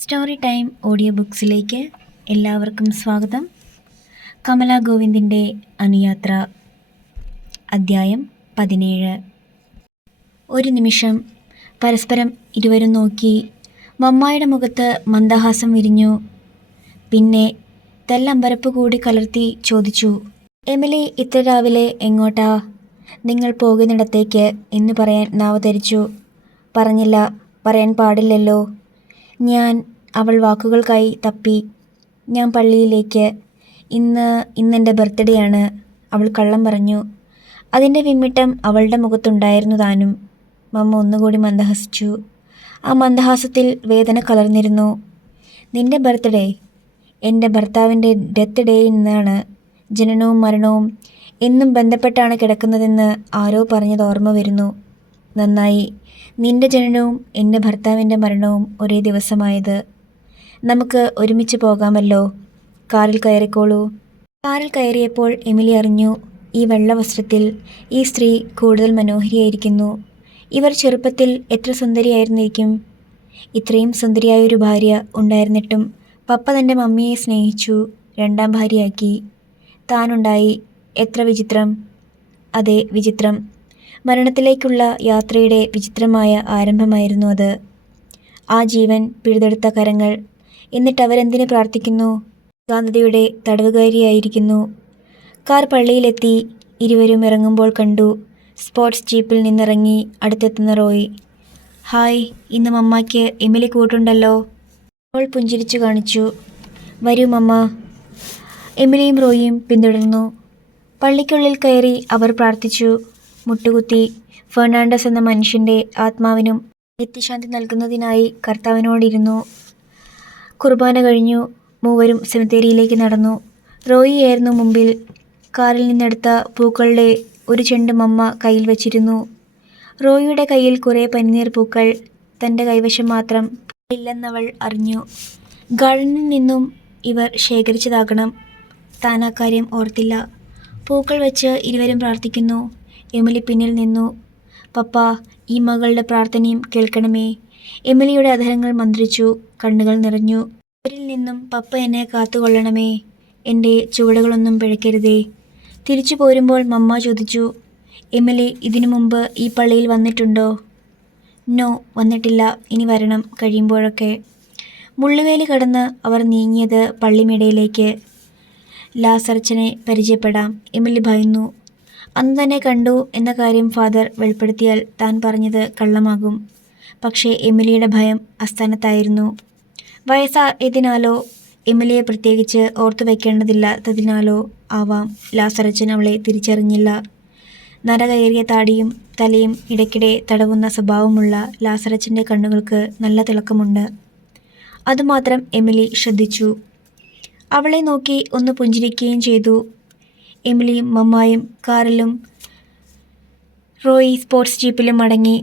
Story time audio ബുക്സിലേക്ക് എല്ലാവർക്കും സ്വാഗതം. കമല ഗോവിന്ദിൻ്റെ അനുയാത്ര, അദ്ധ്യായം 17. ഒരു നിമിഷം പരസ്പരം ഇരുവരും നോക്കി. മമ്മായുടെ മുഖത്ത് മന്ദഹാസം വിരിഞ്ഞു. പിന്നെ തെല്ലമ്പരപ്പ് കൂടി കലർത്തി ചോദിച്ചു, എമിലി ഇത്ര രാവിലെ എങ്ങോട്ടാ? നിങ്ങൾ പോകുന്നിടത്തേക്ക് എന്ന് പറയാൻ നാവ് ധരിച്ചു. പറഞ്ഞില്ല, പറയാൻ പാടില്ലല്ലോ. അവൾ വാക്കുകൾക്കായി തപ്പി. ഞാൻ പള്ളിയിലേക്ക്. ഇന്നെൻ്റെ ബർത്ത്ഡേ ആണ്. അവൾ കള്ളം പറഞ്ഞു. അതിൻ്റെ വിമ്മിട്ടം അവളുടെ മുഖത്തുണ്ടായിരുന്നു താനും. മമ്മ ഒന്നുകൂടി മന്ദഹസിച്ചു. ആ മന്ദഹാസത്തിൽ വേദന കലർന്നിരുന്നു. നിന്റെ ബർത്ത്ഡേ? എൻ്റെ ഭർത്താവിൻ്റെ ഡെത്ത് ഡേ ഇന്നാണ്. ജനനവും മരണവും എന്നും ബന്ധപ്പെട്ടാണ് കിടക്കുന്നതെന്ന് ആരോ പറഞ്ഞത് ഓർമ്മ വരുന്നു. നന്നായി, നിന്റെ ജനനവും എൻ്റെ ഭർത്താവിൻ്റെ മരണവും ഒരേ ദിവസമായത്. നമുക്ക് ഒരുമിച്ച് പോകാമല്ലോ. കാറിൽ കയറിക്കോളൂ. കാറിൽ കയറിയപ്പോൾ എമിലി അറിഞ്ഞു, ഈ വെള്ള വസ്ത്രത്തിൽ ഈ സ്ത്രീ കൂടുതൽ മനോഹരിയായിരിക്കുന്നു. ഇവർ ചെറുപ്പത്തിൽ എത്ര സുന്ദരിയായിരുന്നിരിക്കും. ഇത്രയും സുന്ദരിയായൊരു ഭാര്യ ഉണ്ടായിരുന്നിട്ടും പപ്പ തൻ്റെ മമ്മിയെ സ്നേഹിച്ചു രണ്ടാം ഭാര്യയാക്കി. താനുണ്ടായി. എത്ര വിചിത്രം. അതെ, വിചിത്രം. മരണത്തിലേക്കുള്ള യാത്രയുടെ വിചിത്രമായ ആരംഭമായിരുന്നു അത്. ആ ജീവൻ പിഴുതെടുത്ത കരങ്ങൾ. എന്നിട്ട് അവരെന്തിനു പ്രാർത്ഥിക്കുന്നു? ഗാന്ധയുടെ തടവുകാരിയായിരിക്കുന്നു. കാർ പള്ളിയിലെത്തി. ഇരുവരും ഇറങ്ങുമ്പോൾ കണ്ടു സ്പോർട്സ് ജീപ്പിൽ നിന്നിറങ്ങി അടുത്തെത്തുന്ന റോയ്. ഹായ്, ഇന്ന് മമ്മയ്ക്ക് എമിലി കൂട്ടുണ്ടല്ലോ. അവൾ പുഞ്ചിരിച്ചു കാണിച്ചു. വരൂ മമ്മ. എമിലിയും റോയിയും പിന്തുടർന്നു. പള്ളിക്കുള്ളിൽ കയറി അവർ പ്രാർത്ഥിച്ചു. മുട്ടുകുത്തി ഫെർണാണ്ടസ് എന്ന മനുഷ്യൻ്റെ ആത്മാവിനും നിത്യശാന്തി നൽകുന്നതിനായി കർത്താവിനോടിരുന്നു. കുർബാന കഴിഞ്ഞു. മൂവരും സെമിത്തേരിയിലേക്ക് നടന്നു. റോയിയായിരുന്നു മുമ്പിൽ. കാറിൽ നിന്നെടുത്ത പൂക്കളുടെ ഒരു ചെണ്ട് മമ്മ കയ്യിൽ വച്ചിരുന്നു. റോയിയുടെ കയ്യിൽ കുറേ പനിനീർ പൂക്കൾ. തൻ്റെ കൈവശം മാത്രം ഇല്ലെന്നവൾ അറിഞ്ഞു. ഗാർഡനിൽ നിന്നും ഇവർ ശേഖരിച്ചതാകണം. താൻ ആ കാര്യം ഓർത്തില്ല. പൂക്കൾ വെച്ച് ഇരുവരും പ്രാർത്ഥിക്കുന്നു. എമിലി പിന്നിൽ നിന്നു. പപ്പ, ഈ മകളുടെ പ്രാർത്ഥനയും കേൾക്കണമേ. എമിലിയുടെ അധരങ്ങൾ മന്ത്രിച്ചു. കണ്ണുകൾ നിറഞ്ഞു. അവരിൽ നിന്നും പപ്പ എന്നെ കാത്തുകൊള്ളണമേ. എൻ്റെ ചുവടുകളൊന്നും പിഴയ്ക്കരുതേ. തിരിച്ചു പോരുമ്പോൾ മമ്മ ചോദിച്ചു, എമിലി ഇതിനു മുമ്പ് ഈ പള്ളിയിൽ വന്നിട്ടുണ്ടോ? നോ, വന്നിട്ടില്ല. ഇനി വരണം, കഴിയുമ്പോഴൊക്കെ. മുള്ളുവേലി കടന്ന് അവർ നീങ്ങിയത് പള്ളിമേടയിലേക്ക്. ലാസറച്ചനെ പരിചയപ്പെടാം. എമിലി ഭയന്നു. അന്ന് തന്നെ കണ്ടു എന്ന കാര്യം ഫാദർ വെളിപ്പെടുത്തിയാൽ താൻ പറഞ്ഞത് കള്ളമാകും. പക്ഷേ എമിലിയുടെ ഭയം അസ്ഥാനത്തായിരുന്നു. വയസ്സായതിനാലോ എമിലിയെ പ്രത്യേകിച്ച് ഓർത്തു വയ്ക്കേണ്ടതില്ലാത്തതിനാലോ ആവാം ലാസറച്ചൻ അവളെ തിരിച്ചറിഞ്ഞില്ല. നരകയറിയ താടിയും തലയും ഇടയ്ക്കിടെ തടവുന്ന സ്വഭാവമുള്ള ലാസറച്ചൻ്റെ കണ്ണുകൾക്ക് നല്ല തിളക്കമുണ്ട്. അതുമാത്രം എമിലി ശ്രദ്ധിച്ചു. അവളെ നോക്കി ഒന്ന് പുഞ്ചിരിക്കുകയും ചെയ്തു. എമിലിയും മമ്മായും കാറിലും റോയി സ്പോർട്സ് ജീപ്പിലും മടങ്ങി.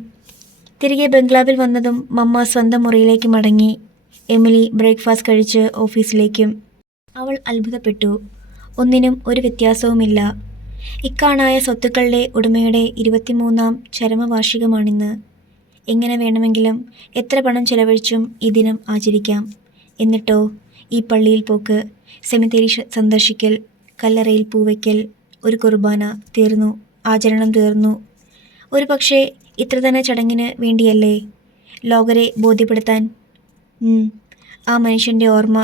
തിരികെ ബംഗ്ലാവിൽ വന്നതും മമ്മ സ്വന്തം മുറിയിലേക്ക് മടങ്ങി. എമിലി ബ്രേക്ക്ഫാസ്റ്റ് കഴിച്ച് ഓഫീസിലേക്കും. അവൾ അത്ഭുതപ്പെട്ടു. ഒന്നിനും ഒരു വ്യത്യാസവുമില്ല. ഇക്കാണായ സ്വത്തുക്കളുടെ ഉടമയുടെ 23ാം ചരമവാർഷികമാണിന്ന്. എങ്ങനെ വേണമെങ്കിലും എത്ര പണം ചെലവഴിച്ചും ഈ ദിനം ആചരിക്കാം. എന്നിട്ടോ ഈ പള്ളിയിൽ പോക്ക്, സെമിത്തേരി സന്ദർശിക്കൽ, കല്ലറയിൽ പൂവയ്ക്കൽ, ഒരു കുർബാന, തീർന്നു. ആചരണം തീർന്നു. ഒരു പക്ഷേ ഇത്ര തന്നെ ചടങ്ങിന് വേണ്ടിയല്ലേ? ലോകരെ ബോധ്യപ്പെടുത്താൻ. ആ മനുഷ്യൻ്റെ ഓർമ്മ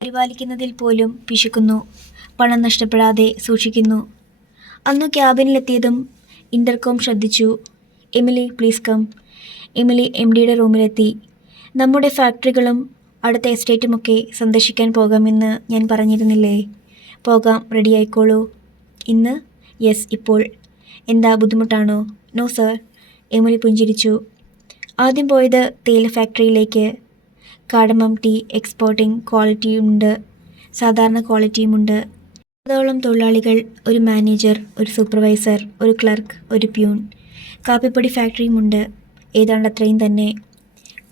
പരിപാലിക്കുന്നതിൽ പോലും പിശുക്കുന്നു. പണം നഷ്ടപ്പെടാതെ സൂക്ഷിക്കുന്നു. അന്നു ക്യാബിനിലെത്തിയതും ഇൻ്റർകോം ശ്രദ്ധിച്ചു. Emily, please come. എമിലി MDയുടെ റൂമിലെത്തി. നമ്മുടെ ഫാക്ടറികളും അടുത്ത എസ്റ്റേറ്റുമൊക്കെ സന്ദർശിക്കാൻ പോകാമെന്ന് ഞാൻ പറഞ്ഞിരുന്നില്ലേ? പോകാം, റെഡിയായിക്കോളൂ. ഇന്ന്? യെസ്, ഇപ്പോൾ. എന്താ, ബുദ്ധിമുട്ടാണോ? No sir. എമിലി പുഞ്ചിരിച്ചു. ആദ്യം പോയത് തേയില ഫാക്ടറിയിലേക്ക്. കാഡമം ടീ എക്സ്പോർട്ടിംഗ് ക്വാളിറ്റിയുമുണ്ട്, സാധാരണ ക്വാളിറ്റിയുമുണ്ട്. 30ഓളം തൊഴിലാളികൾ, ഒരു മാനേജർ, ഒരു സൂപ്പർവൈസർ, ഒരു ക്ലർക്ക്, ഒരു പ്യൂൺ. കാപ്പിപ്പൊടി ഫാക്ടറിയുമുണ്ട്. ഏതാണ്ട് അത്രയും തന്നെ.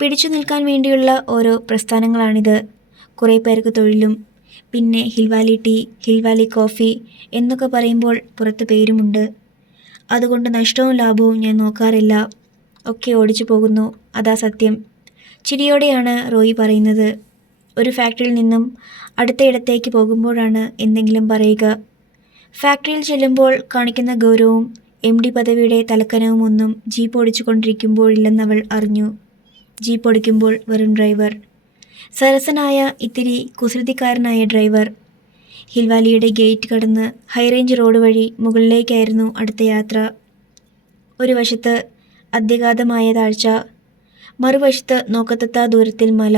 പിടിച്ചു നിൽക്കാൻ വേണ്ടിയുള്ള ഓരോ പ്രസ്ഥാനങ്ങളാണിത്. കുറേ പേർക്ക് തൊഴിലും. പിന്നെ ഹിൽവാലി ടീ, ഹിൽവാലി കോഫി എന്നൊക്കെ പറയുമ്പോൾ പുറത്ത് പേരുമുണ്ട്. അതുകൊണ്ട് നഷ്ടവും ലാഭവും ഞാൻ നോക്കാറില്ല. ഒക്കെ ഓടിച്ചു പോകുന്നു. അതാ സത്യം. ചിരിയോടെയാണ് റോയി പറയുന്നത്. ഒരു ഫാക്ടറിയിൽ നിന്നും അടുത്തയിടത്തേക്ക് പോകുമ്പോഴാണ് എന്തെങ്കിലും പറയുക. ഫാക്ടറിയിൽ ചെല്ലുമ്പോൾ കാണിക്കുന്ന ഗൗരവവും MD പദവിയുടെ തലക്കനവും ഒന്നും ജീപ്പ് ഓടിച്ചു കൊണ്ടിരിക്കുമ്പോഴില്ലെന്നവൾ അറിഞ്ഞു. ജീപ്പ് ഓടിക്കുമ്പോൾ വെറും ഡ്രൈവർ, സരസനായ ഇത്തിരി കുസൃതിക്കാരനായ ഡ്രൈവർ. ഹിൽവാലിയുടെ ഗേറ്റ് കടന്ന് ഹൈറേഞ്ച് റോഡ് വഴി മുകളിലേക്കായിരുന്നു അടുത്ത യാത്ര. ഒരു വശത്ത് അത്യഗാധമായ താഴ്ച, മറുവശത്ത് നോക്കത്തെത്താ ദൂരത്തിൽ മല.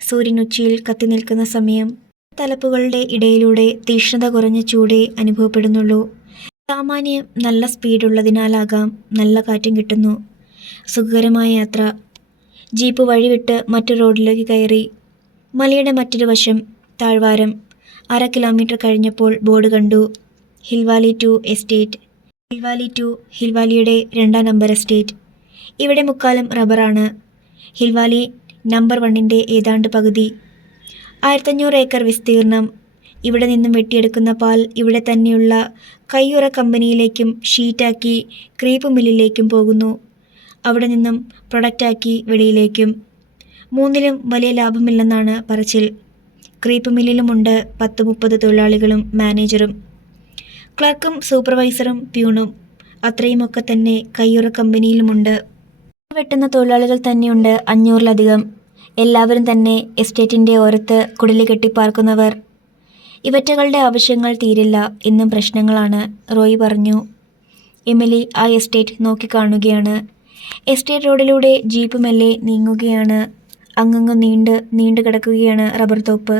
സൂര്യൻ ഉച്ചയിൽ കത്തി നിൽക്കുന്ന സമയം. തലപ്പുകളുടെ ഇടയിലൂടെ തീക്ഷ്ണത കുറഞ്ഞ ചൂടേ അനുഭവപ്പെടുന്നുള്ളൂ. സാമാന്യം നല്ല സ്പീഡുള്ളതിനാലാകാം നല്ല കാറ്റും കിട്ടുന്നു. സുഖകരമായ യാത്ര. ജീപ്പ് വഴിവിട്ട് മറ്റു റോഡിലേക്ക് കയറി. മലയുടെ മറ്റൊരു വശം താഴ്വാരം. 1/2 കിലോമീറ്റർ കഴിഞ്ഞപ്പോൾ ബോർഡ് കണ്ടു. ഹിൽവാലി 2 എസ്റ്റേറ്റ്. ഹിൽവാലി 2 ഹിൽവാലിയുടെ 2ാം number estate. ഇവിടെ മുക്കാലും റബ്ബറാണ്. ഹിൽവാലി നമ്പർ 1ൻ്റെ ഏതാണ്ട് പകുതി. 1500 ഏക്കർ വിസ്തീർണം. ഇവിടെ നിന്നും വെട്ടിയെടുക്കുന്ന പാൽ ഇവിടെ തന്നെയുള്ള കയ്യുറ കമ്പനിയിലേക്കും ഷീറ്റാക്കി ക്രീപ്പ് മില്ലിലേക്കും പോകുന്നു. അവിടെ നിന്നും പ്രൊഡക്റ്റാക്കി വെളിയിലേക്കും. മൂന്നിലും വലിയ ലാഭമില്ലെന്നാണ് പറച്ചിൽ. ക്രീപ്പ് മില്ലിലുമുണ്ട് 10-30 തൊഴിലാളികളും മാനേജറും, ക്ലർക്കും സൂപ്പർവൈസറും പ്യൂണും. അത്രയുമൊക്കെ തന്നെ കയ്യുറ കമ്പനിയിലുമുണ്ട്. വെട്ടുന്ന തൊഴിലാളികൾ തന്നെയുണ്ട് 500-ലധികം. എല്ലാവരും തന്നെ എസ്റ്റേറ്റിൻ്റെ ഓരത്ത് കുടില് കെട്ടിപ്പാർക്കുന്നവർ. ഇവറ്റകളുടെ ആവശ്യങ്ങൾ തീരില്ല, എന്നും പ്രശ്നങ്ങളാണ്. റോയി പറഞ്ഞു. എമിലി ആ എസ്റ്റേറ്റ് നോക്കിക്കാണുകയാണ്. എസ്റ്റേറ്റ് റോഡിലൂടെ ജീപ്പ് മെല്ലെ നീങ്ങുകയാണ്. അങ്ങങ്ങ് നീണ്ടു കിടക്കുകയാണ് റബ്ബർ തോപ്പ്.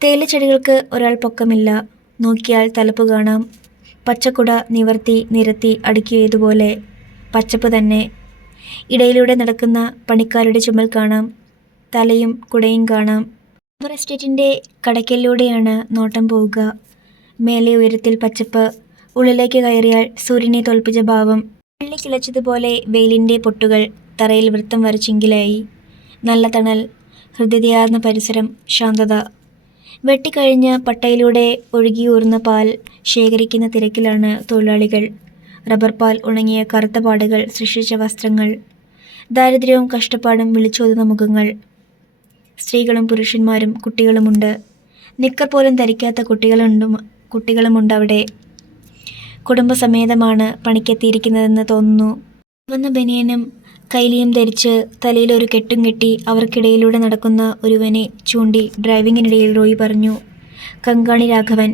തേയിലച്ചെടികൾക്ക് ഒരാൾ പൊക്കമില്ല. നോക്കിയാൽ തലപ്പ് കാണാം. പച്ചക്കുട നിരത്തി അടുക്കിയതുപോലെ പച്ചപ്പ് തന്നെ. ഇടയിലൂടെ നടക്കുന്ന പണിക്കാരുടെ ചുമൽ കാണാം. തലയും കുടയും കാണാം. റബ്ബർ എസ്റ്റേറ്റിൻ്റെ കടയ്ക്കലിലൂടെയാണ് നോട്ടം പോവുക. മേലെ ഉയരത്തിൽ പച്ചപ്പ്. ഉള്ളിലേക്ക് കയറിയാൽ സൂര്യനെ തോൽപ്പിച്ച ഭാവം. വെള്ളി കിളച്ചതുപോലെ വെയിലിൻ്റെ പൊട്ടുകൾ. തറയിൽ വൃത്തം വരച്ചെങ്കിലായി. നല്ല തണൽ, ഹൃദ്യതയാർന്ന പരിസരം, ശാന്തത. വെട്ടിക്കഴിഞ്ഞ് പട്ടയിലൂടെ ഒഴുകിയൂറുന്ന പാൽ ശേഖരിക്കുന്ന തിരക്കിലാണ് തൊഴിലാളികൾ. റബ്ബർ പാൽ ഉണങ്ങിയ കറുത്ത പാടുകൾ സൃഷ്ടിച്ച വസ്ത്രങ്ങൾ. ദാരിദ്ര്യവും കഷ്ടപ്പാടും വിളിച്ചോതുന്ന മുഖങ്ങൾ. സ്ത്രീകളും പുരുഷന്മാരും കുട്ടികളുമുണ്ട്. നിക്കർ പോലും ധരിക്കാത്ത കുട്ടികളുമുണ്ട് അവിടെ. കുടുംബസമേതമാണ് പണിക്കെത്തിയിരിക്കുന്നതെന്ന് തോന്നുന്നു. ചുവന്ന ബനിയനും കൈലിയും ധരിച്ച് തലയിൽ ഒരു കെട്ടും കെട്ടി അവർക്കിടയിലൂടെ നടക്കുന്ന ഒരുവനെ ചൂണ്ടി ഡ്രൈവിങ്ങിനിടയിൽ റോയി പറഞ്ഞു. കങ്കാണി രാഘവൻ.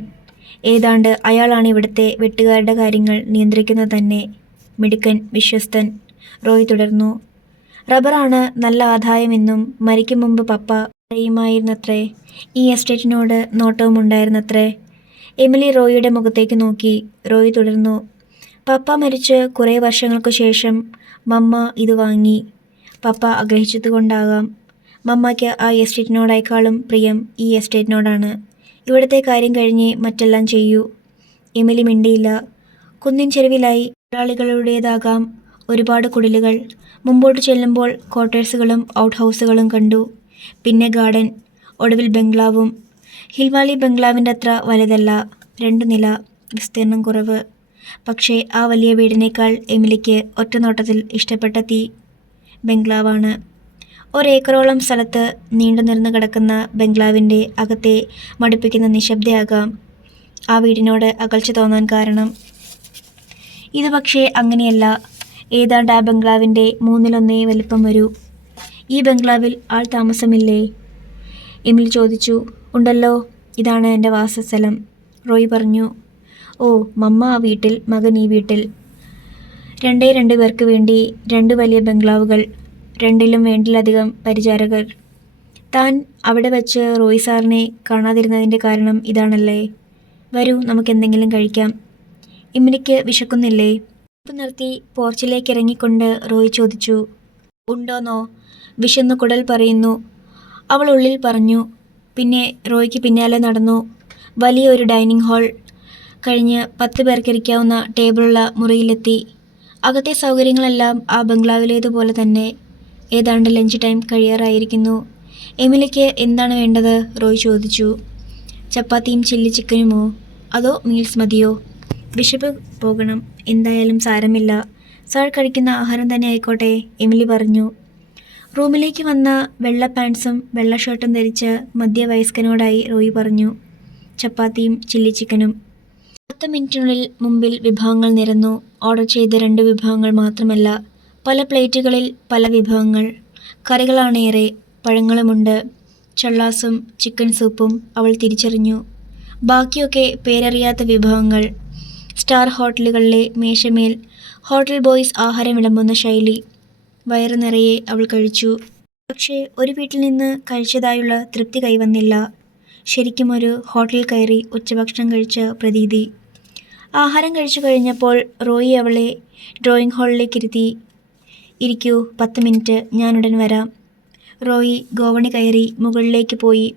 ഏതാണ്ട് അയാളാണ് ഇവിടുത്തെ വെട്ടുകാരുടെ കാര്യങ്ങൾ നിയന്ത്രിക്കുന്നത് തന്നെ. മിടുക്കൻ, വിശ്വസ്തൻ. റോയി തുടർന്നു. റബ്ബറാണ് നല്ല ആദായമെന്നും മരിക്കും മുമ്പ് പപ്പ പറയുമായിരുന്നത്രേ. ഈ എസ്റ്റേറ്റിനോട് നോട്ടവും ഉണ്ടായിരുന്നത്രേ. എമിലി റോയിയുടെ മുഖത്തേക്ക് നോക്കി. റോയി തുടർന്നു. പപ്പ മരിച്ച് കുറേ വർഷങ്ങൾക്കു ശേഷം മമ്മ ഇത് വാങ്ങി. പപ്പ ആഗ്രഹിച്ചതുകൊണ്ടാകാം. മമ്മയ്ക്ക് ആ എസ്റ്റേറ്റിനോടേക്കാളും പ്രിയം ഈ എസ്റ്റേറ്റിനോടാണ്. ഇവിടുത്തെ കാര്യം കഴിഞ്ഞേ മറ്റെല്ലാം ചെയ്യൂ. എമിലി മിണ്ടിയില്ല. കുന്നിൻ ചെരുവിലായി തൊഴിലാളികളുടേതാകാം ഒരുപാട് കുടിലുകൾ. മുമ്പോട്ട് ചെല്ലുമ്പോൾ ക്വാർട്ടേഴ്സുകളും ഔട്ട് ഹൗസുകളും കണ്ടു. പിന്നെ ഗാർഡൻ, ഒടുവിൽ ബംഗ്ലാവും. ഹിൽവാലി ബംഗ്ലാവിൻ്റെ അത്ര വലുതല്ല. 2 നില, വിസ്തീർണം കുറവ്. പക്ഷേ ആ വലിയ വീടിനേക്കാൾ എമിലിക്ക് ഒറ്റനോട്ടത്തിൽ ഇഷ്ടപ്പെട്ട ബംഗ്ലാവാണ്. 1 ഏക്കറോളം സ്ഥലത്ത് നീണ്ടു നിറഞ്ഞു കിടക്കുന്ന ബംഗ്ലാവിൻ്റെ അകത്തെ മടുപ്പിക്കുന്ന നിശബ്ദയാകാം ആ വീടിനോട് അകൽച്ച തോന്നാൻ കാരണം. ഇത് പക്ഷേ അങ്ങനെയല്ല. ഏതാണ്ട് ആ ബംഗ്ലാവിൻ്റെ 1/3 വലിപ്പം വരൂ. ഈ ബംഗ്ലാവിൽ ആൾ താമസമില്ലേ? എമിലി ചോദിച്ചു. ഉണ്ടല്ലോ, ഇതാണ് എൻ്റെ വാസസ്ഥലം, റോയി പറഞ്ഞു. ഓ, മമ്മ ആ വീട്ടിൽ, മകൻ ഈ വീട്ടിൽ. 2 പേർക്ക് വേണ്ടി 2 വലിയ ബംഗ്ലാവുകൾ, 2ലും വേണ്ടിലധികം പരിചാരകർ. താൻ അവിടെ വച്ച് റോയി സാറിനെ കാണാതിരുന്നതിൻ്റെ കാരണം ഇതാണല്ലേ? വരൂ, നമുക്കെന്തെങ്കിലും കഴിക്കാം. എമിലിക്ക് വിശക്കുന്നില്ലേ? ഉപ്പ് നിർത്തി പോർച്ചിലേക്ക് ഇറങ്ങിക്കൊണ്ട് റോയി ചോദിച്ചു. ഉണ്ടോന്നോ? വിശന്നു കുടൽ പറയുന്നു, അവൾ ഉള്ളിൽ പറഞ്ഞു. പിന്നെ റോയിക്ക് പിന്നാലെ നടന്നു. വലിയ ഒരു ഡൈനിങ് ഹാൾ കഴിഞ്ഞ് 10 പേർക്കിരിക്കാവുന്ന ടേബിളുള്ള മുറിയിലെത്തി. അകത്തെ സൗകര്യങ്ങളെല്ലാം ആ ബംഗ്ലാവിലേതുപോലെ തന്നെ. ഏതാണ്ട് ലഞ്ച് ടൈം കഴിയാറായിരിക്കുന്നു. എമിലിക്ക് എന്താണ് വേണ്ടത്? റോയി ചോദിച്ചു. ചപ്പാത്തിയും ചില്ലി ചിക്കനുമോ, അതോ മീൽസ് മതിയോ? വിശപ്പ് പോകണം, എന്തായാലും സാരമില്ല. സാർ കഴിക്കുന്ന ആഹാരം തന്നെ ആയിക്കോട്ടെ, എമിലി പറഞ്ഞു. റൂമിലേക്ക് വന്ന വെള്ള പാൻസും വെള്ള ഷർട്ടും ധരിച്ച് മധ്യവയസ്കനോടായി റോയി പറഞ്ഞു. ചപ്പാത്തിയും ചില്ലി ചിക്കനും. 10 മിനിറ്റിനുള്ളിൽ മുമ്പിൽ വിഭവങ്ങൾ നിരന്നു. ഓർഡർ ചെയ്ത 2 വിഭവങ്ങൾ മാത്രമല്ല, പല പ്ലേറ്റുകളിൽ പല വിഭവങ്ങൾ. കറികളാണേറെ, പഴങ്ങളുമുണ്ട്. ചള്ളാസും ചിക്കൻ സൂപ്പും അവൾ തിരിച്ചറിഞ്ഞു. ബാക്കിയൊക്കെ പേരറിയാത്ത വിഭവങ്ങൾ. സ്റ്റാർ ഹോട്ടലുകളിലെ മേശമേൽ ഹോട്ടൽ ബോയ്സ് ആഹാരം വിളമ്പുന്ന ശൈലി. വയറു നിറയെ അവൾ കഴിച്ചു. പക്ഷേ ഒരു വീട്ടിൽ നിന്ന് കഴിച്ചതായുള്ള തൃപ്തി കൈവന്നില്ല. ശരിക്കും ഒരു ഹോട്ടലിൽ കയറി ഉച്ചഭക്ഷണം കഴിച്ച പ്രതീതി. ആഹാരം കഴിച്ചു കഴിഞ്ഞപ്പോൾ റോയി അവളെ ഡ്രോയിങ് ഹാളിലേക്ക് ഇരുത്തി. ഇരിക്കൂ, 10 മിനിറ്റ്, ഞാനുടൻ വരാം. റോയി ഗോവണി കയറി മുകളിലേക്ക് പോയി.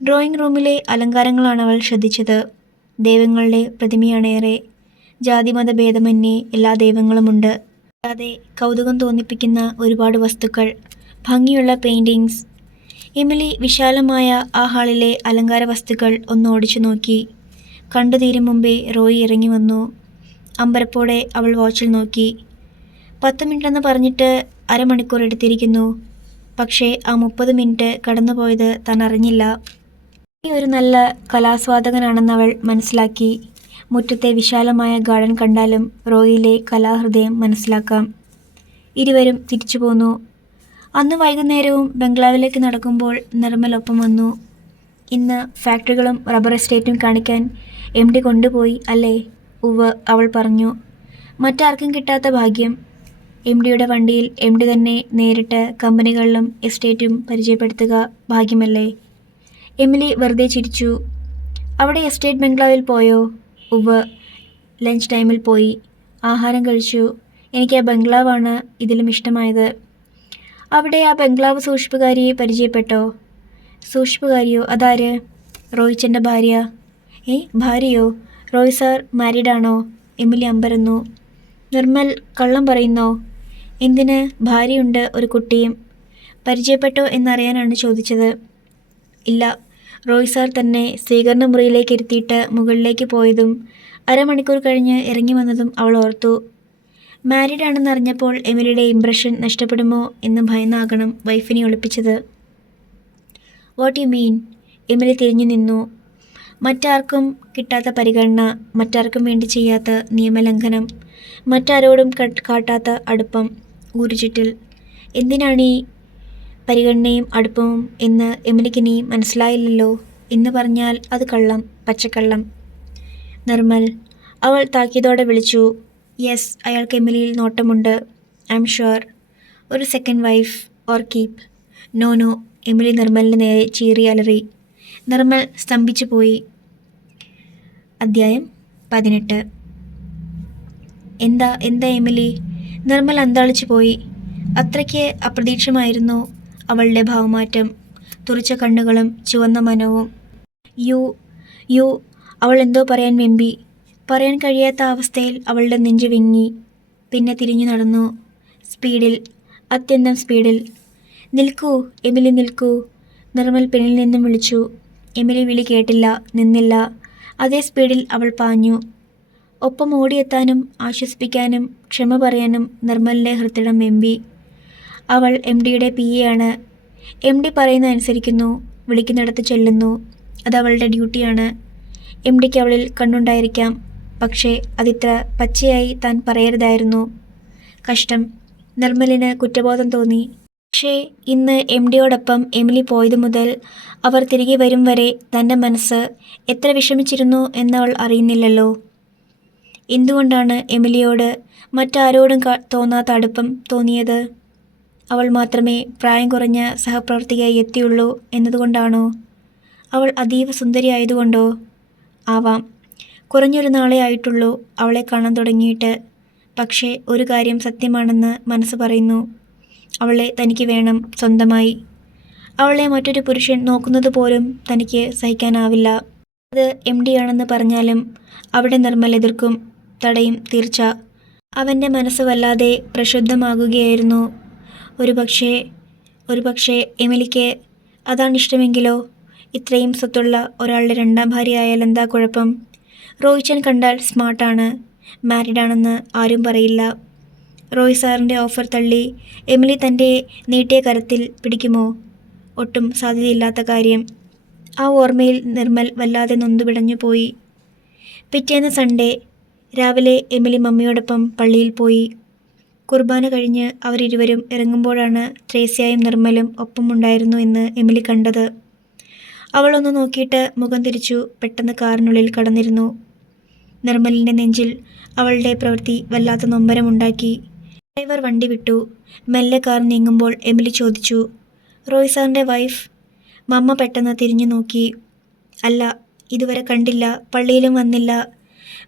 ഡ്രോയിങ് റൂമിലെ അലങ്കാരങ്ങളാണ് അവൾ ശ്രദ്ധിച്ചത്. ദൈവങ്ങളുടെ പ്രതിമയാണേറെ. ജാതിമത ഭേദമന്യേ എല്ലാ ദൈവങ്ങളുമുണ്ട്. കൂടാതെ കൗതുകം തോന്നിപ്പിക്കുന്ന ഒരുപാട് വസ്തുക്കൾ, ഭംഗിയുള്ള പെയിൻറ്റിങ്സ്. എമിലി വിശാലമായ ആ ഹാളിലെ അലങ്കാര വസ്തുക്കൾ ഒന്ന് ഓടിച്ചു നോക്കി. കണ്ടു തീരും മുമ്പേ റോയി ഇറങ്ങി വന്നു. അമ്പരപ്പോടെ അവൾ വാച്ചിൽ നോക്കി. 10 മിനിറ്റെന്ന് പറഞ്ഞിട്ട് അരമണിക്കൂർ എടുത്തിരിക്കുന്നു. പക്ഷേ ആ 30 മിനിറ്റ് കടന്നുപോയത് താൻ അറിഞ്ഞില്ല. ഈ ഒരു നല്ല കലാസ്വാദകനാണെന്നവൾ മനസ്സിലാക്കി. മുറ്റത്തെ വിശാലമായ ഗാർഡൻ കണ്ടാലും റോയിലെ കലാഹൃദയം മനസ്സിലാക്കാം. ഇരുവരും തിരിച്ചു പോന്നു. അന്ന് വൈകുന്നേരവും ബംഗ്ലാവിലേക്ക് നടക്കുമ്പോൾ നിർമ്മൽ ഒപ്പം വന്നു. ഇന്ന് ഫാക്ടറികളും റബ്ബർ എസ്റ്റേറ്റും കാണിക്കാൻ MD കൊണ്ടുപോയി അല്ലേ? ഉവ്വ്, അവൾ പറഞ്ഞു. മറ്റാർക്കും കിട്ടാത്ത ഭാഗ്യം. MDയുടെ വണ്ടിയിൽ MD തന്നെ നേരിട്ട് കമ്പനികളിലും എസ്റ്റേറ്റും പരിചയപ്പെടുത്തുക ഭാഗ്യമല്ലേ? എമിലി വെറുതെ ചിരിച്ചു. അവിടെ എസ്റ്റേറ്റ് ബംഗ്ലാവിൽ പോയോ? ഉവ്വ്, ലഞ്ച് ടൈമിൽ പോയി. ആഹാരം കഴിച്ചു. എനിക്ക് ആ ബംഗ്ലാവാണ് ഇതിലും ഇഷ്ടമായത്. അവിടെ ആ ബംഗ്ലാവ് സൂക്ഷിപ്പുകാരിയെ പരിചയപ്പെട്ടോ? സൂക്ഷിപ്പുകാരിയോ? അതാര്? റോയിച്ചൻ്റെ ഭാര്യ. ഭാര്യയോ? റോയ് സാർ മാരീഡാണോ? എമിലി അമ്പരന്നു. നിർമ്മൽ കള്ളം പറയുന്നോ? എന്തിന്? ഭാര്യയുണ്ട്, ഒരു കുട്ടിയും. പരിചയപ്പെട്ടോ എന്നറിയാനാണ് ചോദിച്ചത്. ഇല്ല. റോയ് സാർ തന്നെ സ്വീകരണ മുറിയിലേക്ക് ഇരുത്തിയിട്ട് മുകളിലേക്ക് പോയതും അരമണിക്കൂർ കഴിഞ്ഞ് ഇറങ്ങി വന്നതും അവൾ ഓർത്തു. മാരീഡാണെന്ന് അറിഞ്ഞപ്പോൾ എമിലിയുടെ ഇംപ്രഷൻ നഷ്ടപ്പെടുമോ എന്ന് ഭയന്നാകണം വൈഫിനെ ഒളിപ്പിച്ചത്. What you mean? എമിലി തിരിഞ്ഞു നിന്നു. മറ്റാർക്കും കിട്ടാത്ത പരിഗണന, മറ്റാർക്കും വേണ്ടി ചെയ്യാത്ത നിയമലംഘനം, മറ്റാരോടും കാട്ടാത്ത അടുപ്പം, ഊരുചുറ്റൽ. എന്തിനാണീ പരിഗണനയും അടുപ്പവും എന്ന് എമിലിക്കിനി മനസ്സിലായില്ലല്ലോ. എന്ന് പറഞ്ഞാൽ അത് കള്ളം, പച്ചക്കള്ളം. നിർമ്മൽ, അവൾ താക്കീതോടെ വിളിച്ചു. യെസ്, അയാൾക്ക് എമിലിയിൽ നോട്ടമുണ്ട്. I'm sure. ഒരു second wife or keep. No no. Emily നിർമ്മലിന് നേരെ ചീറി അലറി. നിർമ്മൽ സ്തംഭിച്ചു പോയി. അധ്യായം 18. എന്താ എമിലി? നിർമ്മൽ അന്താളിച്ചു പോയി. അത്രയ്ക്ക് അപ്രതീക്ഷിതമായിരുന്നു അവളുടെ ഭാവമാറ്റം. തുറിച്ച കണ്ണുകളും ചുവന്ന മനവും. യു അവൾ എന്തോ പറയാൻ വെമ്പി. പറയാൻ കഴിയാത്ത അവസ്ഥയിൽ അവളുടെ നെഞ്ചു വിങ്ങി. പിന്നെ തിരിഞ്ഞു നടന്നു. സ്പീഡിൽ, അത്യന്തം സ്പീഡിൽ. നിൽക്കൂ എമിലി, നിൽക്കൂ. നിർമ്മൽ പിന്നിൽ നിന്നും വിളിച്ചു. എമിലി വിളി കേട്ടില്ല, നിന്നില്ല. അതേ സ്പീഡിൽ അവൾ പാഞ്ഞു. ഒപ്പം ഓടിയെത്താനും ആശ്വസിപ്പിക്കാനും ക്ഷമ പറയാനും നിർമ്മലിൻ്റെ ഹൃദയം വെമ്പി. അവൾ MDയുടെ PA ആണ്. MD പറയുന്നത് അനുസരിക്കുന്നു, വിളിക്കുന്നിടത്ത് ചെല്ലുന്നു. അതവളുടെ ഡ്യൂട്ടിയാണ്. MDക്ക് അവളിൽ കണ്ണുണ്ടായിരിക്കാം, പക്ഷേ അതിത്ര പച്ചയായി താൻ പറയരുതായിരുന്നു. കഷ്ടം. നിർമ്മലിന് കുറ്റബോധം തോന്നി. പക്ഷേ ഇന്ന് MDയോടൊപ്പം എമിലി പോയതു മുതൽ അവർ തിരികെ വരും വരെ തൻ്റെ മനസ്സ് എത്ര വിഷമിച്ചിരുന്നു എന്നവൾ അറിയുന്നില്ലല്ലോ. എന്തുകൊണ്ടാണ് എമിലിയോട് മറ്റാരോടും തോന്നാത്ത അടുപ്പം തോന്നിയത്? അവൾ മാത്രമേ പ്രായം കുറഞ്ഞ സഹപ്രവർത്തകയായി എത്തിയുള്ളൂ എന്നതുകൊണ്ടാണോ? അവൾ അതീവ സുന്ദരിയായതുകൊണ്ടോ? ആവാം. കുറഞ്ഞൊരു നാളെ ആയിട്ടുള്ളൂ അവളെ കാണാൻ തുടങ്ങിയിട്ട്. പക്ഷേ ഒരു കാര്യം സത്യമാണെന്ന് മനസ്സ് പറയുന്നു. അവളെ തനിക്ക് വേണം, സ്വന്തമായി. അവളെ മറ്റൊരു പുരുഷൻ നോക്കുന്നത് പോലും തനിക്ക് സഹിക്കാനാവില്ല. അത് MD ആണെന്ന് പറഞ്ഞാലും അവിടെ നിർമ്മൽ എതിർക്കും, തടയും, തീർച്ച. അവൻ്റെ മനസ്സ് വല്ലാതെ പ്രക്ഷുബ്ധമാകുകയായിരുന്നു. ഒരുപക്ഷേ എമിലിക്ക് അതാണിഷ്ടമെങ്കിലോ? ഇത്രയും സ്വത്തുള്ള ഒരാളുടെ 2ാം ഭാര്യയായാൽ എന്താ കുഴപ്പം? റോയിച്ചൻ കണ്ടാൽ സ്മാർട്ടാണ്. മാരീഡാണെന്ന് ആരും പറയില്ല. റോയ് സാറിൻ്റെ ഓഫർ തള്ളി എമിലി തൻ്റെ നീട്ടിയ കരത്തിൽ പിടിക്കുമോ? ഒട്ടും സാധ്യതയില്ലാത്ത കാര്യം. ആ ഓർമ്മയിൽ നിർമ്മൽ വല്ലാതെ നൊന്തുപിടഞ്ഞു പോയി. പിറ്റേന്ന് സൺഡേ രാവിലെ എമിലി മമ്മിയോടൊപ്പം പള്ളിയിൽ പോയി. കുർബാന കഴിഞ്ഞ് അവരിരുവരും ഇറങ്ങുമ്പോഴാണ് ത്രേസ്യായും നിർമ്മലും ഒപ്പമുണ്ടായിരുന്നു എന്ന് എമിലി കണ്ടത്. അവളൊന്ന് നോക്കിയിട്ട് മുഖം തിരിച്ചു പെട്ടെന്ന് കാറിനുള്ളിൽ കടന്നിരുന്നു. നിർമ്മലിൻ്റെ നെഞ്ചിൽ അവളുടെ പ്രവൃത്തി വല്ലാത്ത നൊമ്പരമുണ്ടാക്കി. ഡ്രൈവർ വണ്ടി വിട്ടു. മെല്ലെ കാർ നീങ്ങുമ്പോൾ എമിലി ചോദിച്ചു, റോയ് സാറിൻ്റെ വൈഫ്? മമ്മ പെട്ടെന്ന് തിരിഞ്ഞു നോക്കി. അല്ല, ഇതുവരെ കണ്ടില്ല, പള്ളിയിലും വന്നില്ല.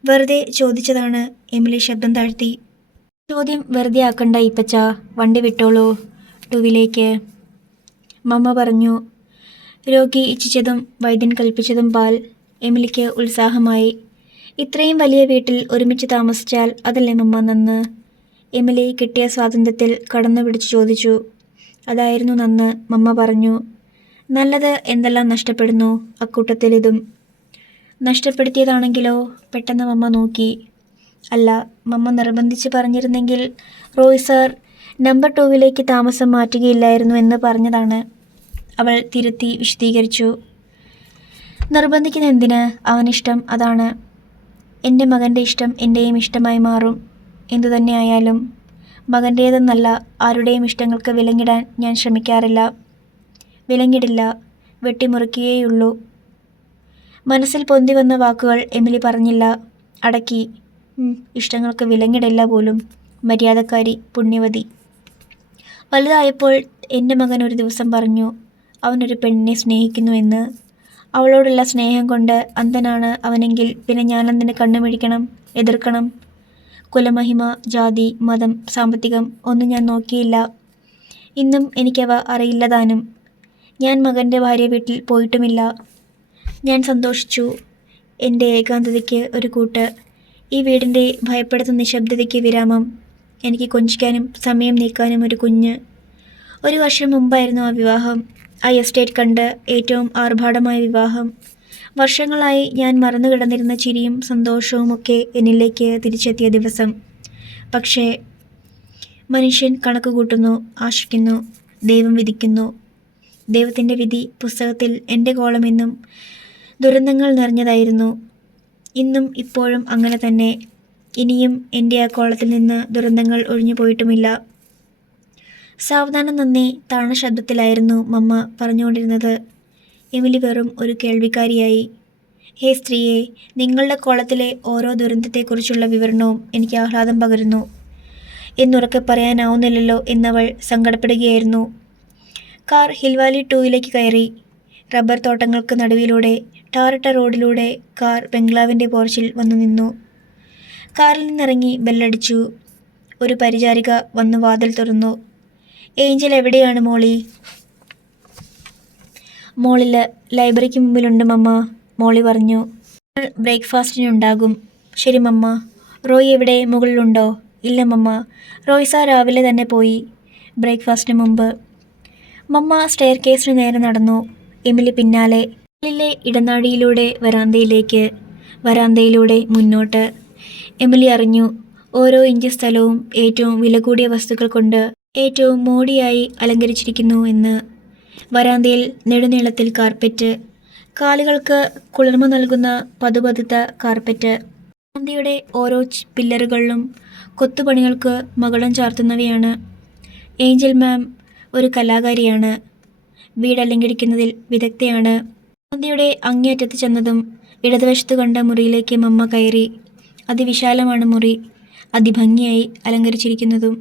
വെറുതെ ചോദിച്ചതാണ്. എമിലി ശബ്ദം താഴ്ത്തി. ചോദ്യം വെറുതെ ആക്കണ്ട ഇപ്പച്ച, വണ്ടി വിട്ടോളൂ, ടൂവിലേക്ക്. മമ്മ പറഞ്ഞു. രോഗി ഇച്ഛിച്ചതും വൈദ്യൻ കൽപ്പിച്ചതും പാൽ. എമിലിക്ക് ഉത്സാഹമായി. ഇത്രയും വലിയ വീട്ടിൽ ഒരുമിച്ച് താമസിച്ചാൽ അതല്ലേ മമ്മ നന്ന്? എമിലി കിട്ടിയ സ്വാതന്ത്ര്യത്തിൽ കടന്നു പിടിച്ചു ചോദിച്ചു. അതായിരുന്നു നന്ന്, മമ്മ പറഞ്ഞു. നല്ലത് എന്തെല്ലാം നഷ്ടപ്പെടുന്നു, അക്കൂട്ടത്തിൽ ഇതും. നഷ്ടപ്പെടുത്തിയതാണെങ്കിലോ? പെട്ടെന്ന് മമ്മ നോക്കി. അല്ല, മമ്മ നിർബന്ധിച്ച് പറഞ്ഞിരുന്നെങ്കിൽ റോയ് സാർ നമ്പർ 2 താമസം മാറ്റുകയില്ലായിരുന്നു എന്ന് പറഞ്ഞതാണ്. അവൾ തിരുത്തി വിശദീകരിച്ചു. നിർബന്ധിക്കുന്ന എന്തിന്? അവനിഷ്ടം അതാണ്. എൻ്റെ മകൻ്റെ ഇഷ്ടം എൻ്റെയും ഇഷ്ടമായി മാറും. എന്തുതന്നെ ആയാലും മകൻ്റേതെന്നല്ല, ആരുടെയും ഇഷ്ടങ്ങൾക്ക് വിലങ്ങിടാൻ ഞാൻ ശ്രമിക്കാറില്ല. വിലങ്ങിടില്ല, വെട്ടിമുറിക്കുകയുള്ളൂ. മനസ്സിൽ പൊന്തി വന്ന വാക്കുകൾ എമിലി പറഞ്ഞില്ല, അടക്കി. ഇഷ്ടങ്ങൾക്ക് വിലങ്ങിടില്ല പോലും. മര്യാദക്കാരി, പുണ്യവതി. വലുതായപ്പോൾ എൻ്റെ മകൻ ഒരു ദിവസം പറഞ്ഞു, അവനൊരു പെണ്ണിനെ സ്നേഹിക്കുന്നുവെന്ന്. അവളോടുള്ള സ്നേഹം കൊണ്ട് അന്ധനാണ് അവനെങ്കിൽ പിന്നെ ഞാനെന്തിന് കണ്ണുമിഴിക്കണം, എതിർക്കണം? കുലമഹിമ, ജാതി, മതം, സാമ്പത്തികം ഒന്നും ഞാൻ നോക്കിയില്ല. ഇന്നും എനിക്കവ അറിയില്ലതാനും. ഞാൻ മകൻ്റെ ഭാര്യ വീട്ടിൽ പോയിട്ടുമില്ല. ഞാൻ സന്തോഷിച്ചു. എൻ്റെ ഏകാന്തതയ്ക്ക് ഒരു കൂട്ട്, ഈ വീടിൻ്റെ ഭയപ്പെടുത്തുന്ന നിശബ്ദതയ്ക്ക് വിരാമം. എനിക്ക് കൊഞ്ചിക്കാനും സമയം നീക്കാനും ഒരു കുഞ്ഞ്. 1 വർഷം മുമ്പായിരുന്നു ആ വിവാഹം. ആ എസ്റ്റേറ്റ് കണ്ട് ഏറ്റവും ആർഭാടമായ വിവാഹം. വർഷങ്ങളായി ഞാൻ മറന്നു കിടന്നിരുന്ന ചിരിയും സന്തോഷവും ഒക്കെ എന്നിലേക്ക് തിരിച്ചെത്തിയ ദിവസം. പക്ഷേ മനുഷ്യൻ കണക്ക് കൂട്ടുന്നു, ആശിക്കുന്നു, ദൈവം വിധിക്കുന്നു. ദൈവത്തിൻ്റെ വിധി പുസ്തകത്തിൽ എൻ്റെ കോളമെന്നും ദുരന്തങ്ങൾ നിറഞ്ഞതായിരുന്നു. ഇന്നും ഇപ്പോഴും അങ്ങനെ തന്നെ. ഇനിയും എൻ്റെ ആ കോളത്തിൽ നിന്ന് ദുരന്തങ്ങൾ ഒഴിഞ്ഞു പോയിട്ടുമില്ല. സാവധാനം നന്ദി താണ ശബ്ദത്തിലായിരുന്നു മമ്മ പറഞ്ഞുകൊണ്ടിരുന്നത്. എമിലി വെറും ഒരു കേൾവിക്കാരിയായി. ഹേ സ്ത്രീയെ, നിങ്ങളുടെ കോളത്തിലെ ഓരോ ദുരന്തത്തെക്കുറിച്ചുള്ള വിവരണവും എനിക്ക് ആഹ്ലാദം പകരുന്നു എന്നുറക്കെ പറയാനാവുന്നില്ലല്ലോ എന്നവൾ സങ്കടപ്പെടുകയായിരുന്നു. കാർ ഹിൽവാലി 2 കയറി. റബ്ബർ തോട്ടങ്ങൾക്ക് നടുവിലൂടെ ടാറിട്ട റോഡിലൂടെ കാർ ബംഗ്ലാവിൻ്റെ പോർച്ചിൽ വന്നു നിന്നു. കാറിൽ നിന്നിറങ്ങി ബെല്ലടിച്ചു. ഒരു പരിചാരിക വന്നു വാതിൽ തുറന്നു. ഏഞ്ചൽ എവിടെയാണ് മോളി? മോളിൽ ലൈബ്രറിക്ക് മുമ്പിലുണ്ട് മമ്മ, മോളി പറഞ്ഞു. ബ്രേക്ക്ഫാസ്റ്റിനുണ്ടാകും. ശരി മമ്മ. റോയ് എവിടെ? മുകളിലുണ്ടോ? ഇല്ല മമ്മ, റോയ് സാർ രാവിലെ തന്നെ പോയി, ബ്രേക്ക്ഫാസ്റ്റിന് മുമ്പ്. മമ്മ സ്റ്റെയർ കേസിന് നേരെ നടന്നു. എമിലി പിന്നാലെ. ിലെ ഇടനാഴിയിലൂടെ വരാന്തയിലേക്ക്, വരാന്തയിലൂടെ മുന്നോട്ട്. എമിലി അറിഞ്ഞു, ഓരോ ഇഞ്ച് സ്ഥലവും ഏറ്റവും വില കൂടിയ വസ്തുക്കൾ കൊണ്ട് ഏറ്റവും മോടിയായി അലങ്കരിച്ചിരിക്കുന്നു എന്ന്. വരാന്തയിൽ നെടുനീളത്തിൽ കാർപ്പറ്റ്, കാലുകൾക്ക് കുളിർമ നൽകുന്ന പതുപതുത്ത കാർപ്പറ്റ്. വരാന്തയുടെ ഓരോ പില്ലറുകളിലും കൊത്തുപണികൾക്ക് മകുടം ചാർത്തുന്നവയാണ്. ഏഞ്ചൽ മാം ഒരു കലാകാരിയാണ്. വീടലങ്കരിക്കുന്നതിൽ വിദഗ്ധയാണ്. വരാന്തയുടെ അങ്ങേയറ്റത്ത് ചെന്നതും ഇടതുവശത്ത് കണ്ട മുറിയിലേക്ക് മമ്മ കയറി. അതിവിശാലമാണ് മുറി, അതിഭംഗിയായി അലങ്കരിച്ചിരിക്കുന്നതും.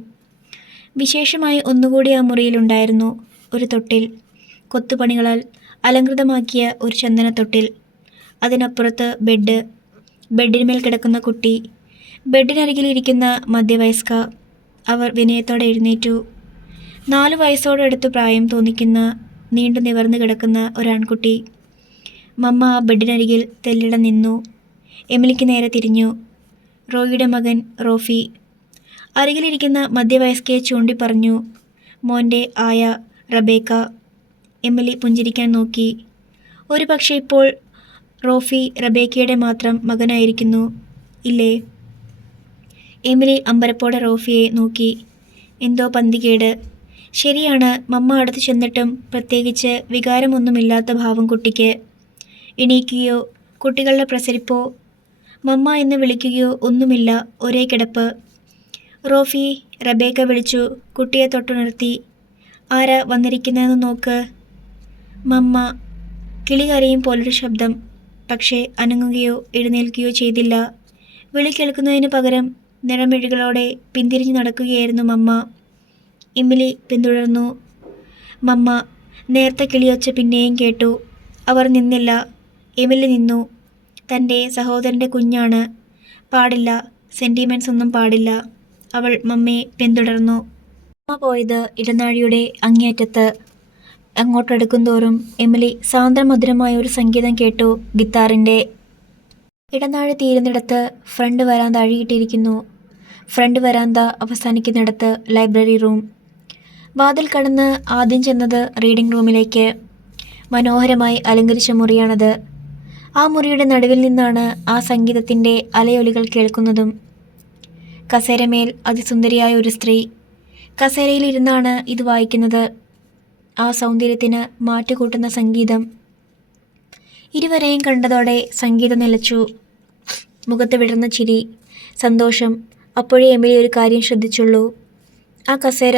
വിശേഷമായി ഒന്നുകൂടി ആ മുറിയിലുണ്ടായിരുന്നു. ഒരു തൊട്ടിൽ, കൊത്തുപണികളാൽ അലങ്കൃതമാക്കിയ ഒരു ചന്ദനത്തൊട്ടിൽ. അതിനപ്പുറത്ത് ബെഡ്, ബെഡിന്മേൽ കിടക്കുന്ന കുട്ടി, ബെഡിനരികിലിരിക്കുന്ന മധ്യവയസ്ക. അവർ വിനയത്തോടെ എഴുന്നേറ്റു. 4 വയസ്സോടടുത്ത് പ്രായം തോന്നിക്കുന്ന നീണ്ടു നിവർന്നു കിടക്കുന്ന ഒരാൺകുട്ടി. മമ്മ ആ ബെഡിനരികിൽ തെല്ലിട നിന്നു. എമിലിക്ക് നേരെ തിരിഞ്ഞു. റോയിയുടെ മകൻ റോഫി. അരികിലിരിക്കുന്ന മധ്യവയസ്കയെ ചൂണ്ടി പറഞ്ഞു, മോൻ്റെ ആയ റബേക്ക. എമിലി പുഞ്ചിരിക്കാൻ നോക്കി. ഒരു പക്ഷേ ഇപ്പോൾ റോഫി റബേക്കയുടെ മാത്രം മകനായിരിക്കുന്നു, ഇല്ലേ? എമിലി അമ്പരപ്പോടെ റോഫിയെ നോക്കി. എന്തോ പന്തികേട്. ശരിയാണ്, മമ്മ അടുത്ത് ചെന്നിട്ടും പ്രത്യേകിച്ച് വികാരമൊന്നുമില്ലാത്ത ഭാവം കുട്ടിക്ക്. എണീക്കുകയോ കുട്ടികളുടെ പ്രസരിപ്പോ മമ്മ എന്ന് വിളിക്കുകയോ ഒന്നുമില്ല. ഒരേ കിടപ്പ്. റോഫി, റബേക്ക വിളിച്ചു കുട്ടിയെ തൊട്ടുണർത്തി. ആരാ വന്നിരിക്കുന്നതെന്ന് നോക്ക്. മമ്മ. കിളി കരയും പോലൊരു ശബ്ദം. പക്ഷേ അനങ്ങുകയോ എഴുന്നേൽക്കുകയോ ചെയ്തില്ല. വിളി കേൾക്കുന്നതിന് പകരം നിറമിഴികളോടെ പിന്തിരിഞ്ഞു നടക്കുകയായിരുന്നു മമ്മ. എമിലി പിന്തുടർന്നു. മമ്മ. നേർത്ത കിളിയൊച്ച പിന്നെയും കേട്ടു. അവർ നിന്നില്ല. എമിലി നിന്നു. തൻ്റെ സഹോദരൻ്റെ കുഞ്ഞാണ്. പാടില്ല, സെൻറ്റിമെൻറ്റ്സ് ഒന്നും പാടില്ല. അവൾ മമ്മയെ പിന്തുടർന്നു. അമ്മ പോയത് ഇടനാഴിയുടെ അങ്ങേയറ്റത്ത്. അങ്ങോട്ടടുക്കുന്തോറും എമിലി സാന്ദ്രമധുരമായ ഒരു സംഗീതം കേട്ടു, ഗിത്താറിൻ്റെ. ഇടനാഴി തീരുന്നിടത്ത് ഫ്രണ്ട് വരാന്ത അഴിയിട്ടിരിക്കുന്നു. ഫ്രണ്ട് വരാന്ത അവസാനിക്കുന്നിടത്ത് ലൈബ്രറി റൂം. വാതിൽ കടന്ന് ആദ്യം ചെന്നത് റീഡിംഗ് റൂമിലേക്ക്. മനോഹരമായി അലങ്കരിച്ച മുറിയാണത്. ആ മുറിയുടെ നടുവിൽ നിന്നാണ് ആ സംഗീതത്തിൻ്റെ അലയൊലികൾ കേൾക്കുന്നതും. കസേരമേൽ അതിസുന്ദരിയായ ഒരു സ്ത്രീ. കസേരയിലിരുന്നാണ് ഇത് വായിക്കുന്നത്. ആ സൗന്ദര്യത്തിന് മാറ്റുകൂട്ടുന്ന സംഗീതം. ഇരുവരെയും കണ്ടതോടെ സംഗീതം നിലച്ചു. മുഖത്ത് വിടർന്ന ചിരി, സന്തോഷം. അപ്പോഴേ എമിലി ഒരു കാര്യം ശ്രദ്ധിച്ചുള്ളൂ. ആ കസേര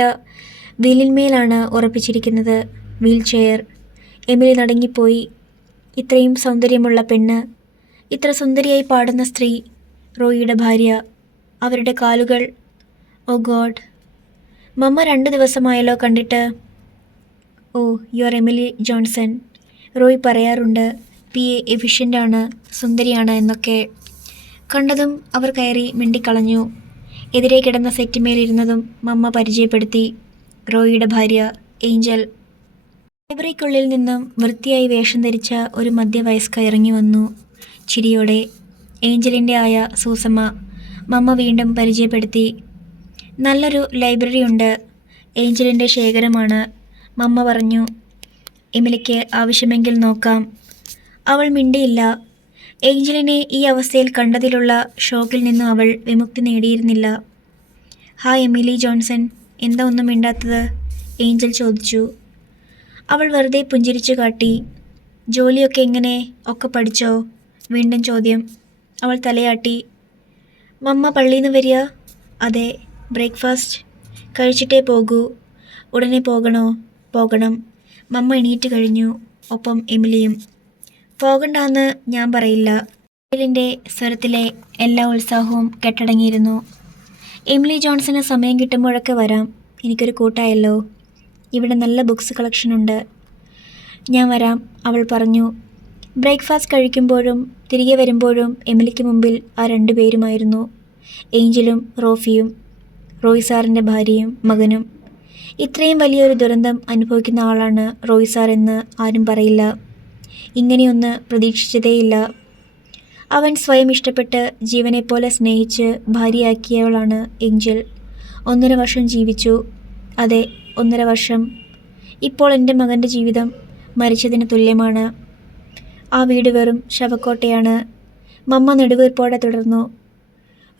വീലിന്മേലാണ് ഉറപ്പിച്ചിരിക്കുന്നത്. Wheelchair. എമിലി നടുങ്ങിപ്പോയി. ഇത്രയും സൗന്ദര്യമുള്ള പെണ്ണ്, ഇത്ര സുന്ദരിയായി പാടുന്ന സ്ത്രീ, റോയിയുടെ ഭാര്യ. അവരുടെ കാലുകൾ. ഓ ഗോഡ്. മമ്മ 2 ദിവസമായല്ലോ കണ്ടിട്ട്. Oh, you are Emily Johnson. Roy പറയാറുണ്ട് PA എഫിഷ്യൻ്റാണ്, സുന്ദരിയാണ് എന്നൊക്കെ. കണ്ടതും അവർ കയറി മിണ്ടിക്കളഞ്ഞു. എതിരെ കിടന്ന സെറ്റിമേലിരുന്നതും മമ്മ പരിചയപ്പെടുത്തി. റോയിയുടെ ഭാര്യ ഏഞ്ചൽ. ലൈബ്രറിക്കുള്ളിൽ നിന്നും വൃത്തിയായി വേഷം ധരിച്ച ഒരു മധ്യവയസ്ക ഇറങ്ങി വന്നു, ചിരിയോടെ. ഏഞ്ചലിൻ്റെ ആയ സൂസമ്മ. മമ്മ വീണ്ടും പരിചയപ്പെടുത്തി. നല്ലൊരു ലൈബ്രറി ഉണ്ട്. ഏഞ്ചലിൻ്റെ ശേഖരമാണ്, മമ്മ പറഞ്ഞു. എമിലിക്ക് ആവശ്യമെങ്കിൽ നോക്കാം. അവൾ മിണ്ടിയില്ല. ഏഞ്ചലിനെ ഈ അവസ്ഥയിൽ കണ്ടതിലുള്ള ഷോക്കിൽ നിന്നും അവൾ വിമുക്തി നേടിയിരുന്നില്ല. ഹായ് എമിലി ജോൺസൺ, എന്താ ഒന്നും മിണ്ടാത്തത്? ഏഞ്ചൽ ചോദിച്ചു. അവൾ വെറുതെ പുഞ്ചിരിച്ചു കാട്ടി. ജോലിയൊക്കെ എങ്ങനെ? ഒക്കെ പഠിച്ചോ? വീണ്ടും ചോദ്യം. അവൾ തലയാട്ടി. മമ്മ പള്ളിയിൽ നിന്ന് വരിക? അതെ. ബ്രേക്ക്ഫാസ്റ്റ് കഴിച്ചിട്ടേ പോകൂ. ഉടനെ പോകണോ? പോകണം. മമ്മ എണീറ്റ് കഴിഞ്ഞു. ഒപ്പം എമിലിയും. പോകണ്ടാന്ന് ഞാൻ പറയില്ല. എമിലിൻ്റെ സ്വരത്തിലെ എല്ലാ ഉത്സാഹവും കെട്ടടങ്ങിയിരുന്നു. എമിലി ജോൺസന് സമയം കിട്ടുമ്പോഴൊക്കെ വരാം. എനിക്കൊരു കൂട്ടായല്ലോ. ഇവിടെ നല്ല ബുക്സ് കളക്ഷനുണ്ട്. ഞാൻ വരാം, അവൾ പറഞ്ഞു. ബ്രേക്ക്ഫാസ്റ്റ് കഴിക്കുമ്പോഴും തിരികെ വരുമ്പോഴും എമിലിക്ക് മുമ്പിൽ ആ 2 പേരുമായിരുന്നു. ഏഞ്ചലും റോഫിയും, റോയ് സാറിൻ്റെ ഭാര്യയും മകനും. ഇത്രയും വലിയൊരു ദുരന്തം അനുഭവിക്കുന്ന ആളാണ് റോയ് സാർ എന്ന് ആരും പറയില്ല. ഇങ്ങനെയൊന്ന് പ്രതീക്ഷിച്ചതേയില്ല. അവൻ സ്വയം ഇഷ്ടപ്പെട്ട് ജീവനെപ്പോലെ സ്നേഹിച്ച് ഭാര്യയാക്കിയവളാണ് ഏഞ്ചൽ. 1.5 വർഷം ജീവിച്ചു. അതെ, 1.5 വർഷം. ഇപ്പോൾ എൻ്റെ മകൻ്റെ ജീവിതം മരിച്ചതിന് തുല്യമാണ്. ആ വീട് വെറും ശവക്കോട്ടയാണ്. മമ്മ നെടുവീർപ്പോടെ തുടർന്നു.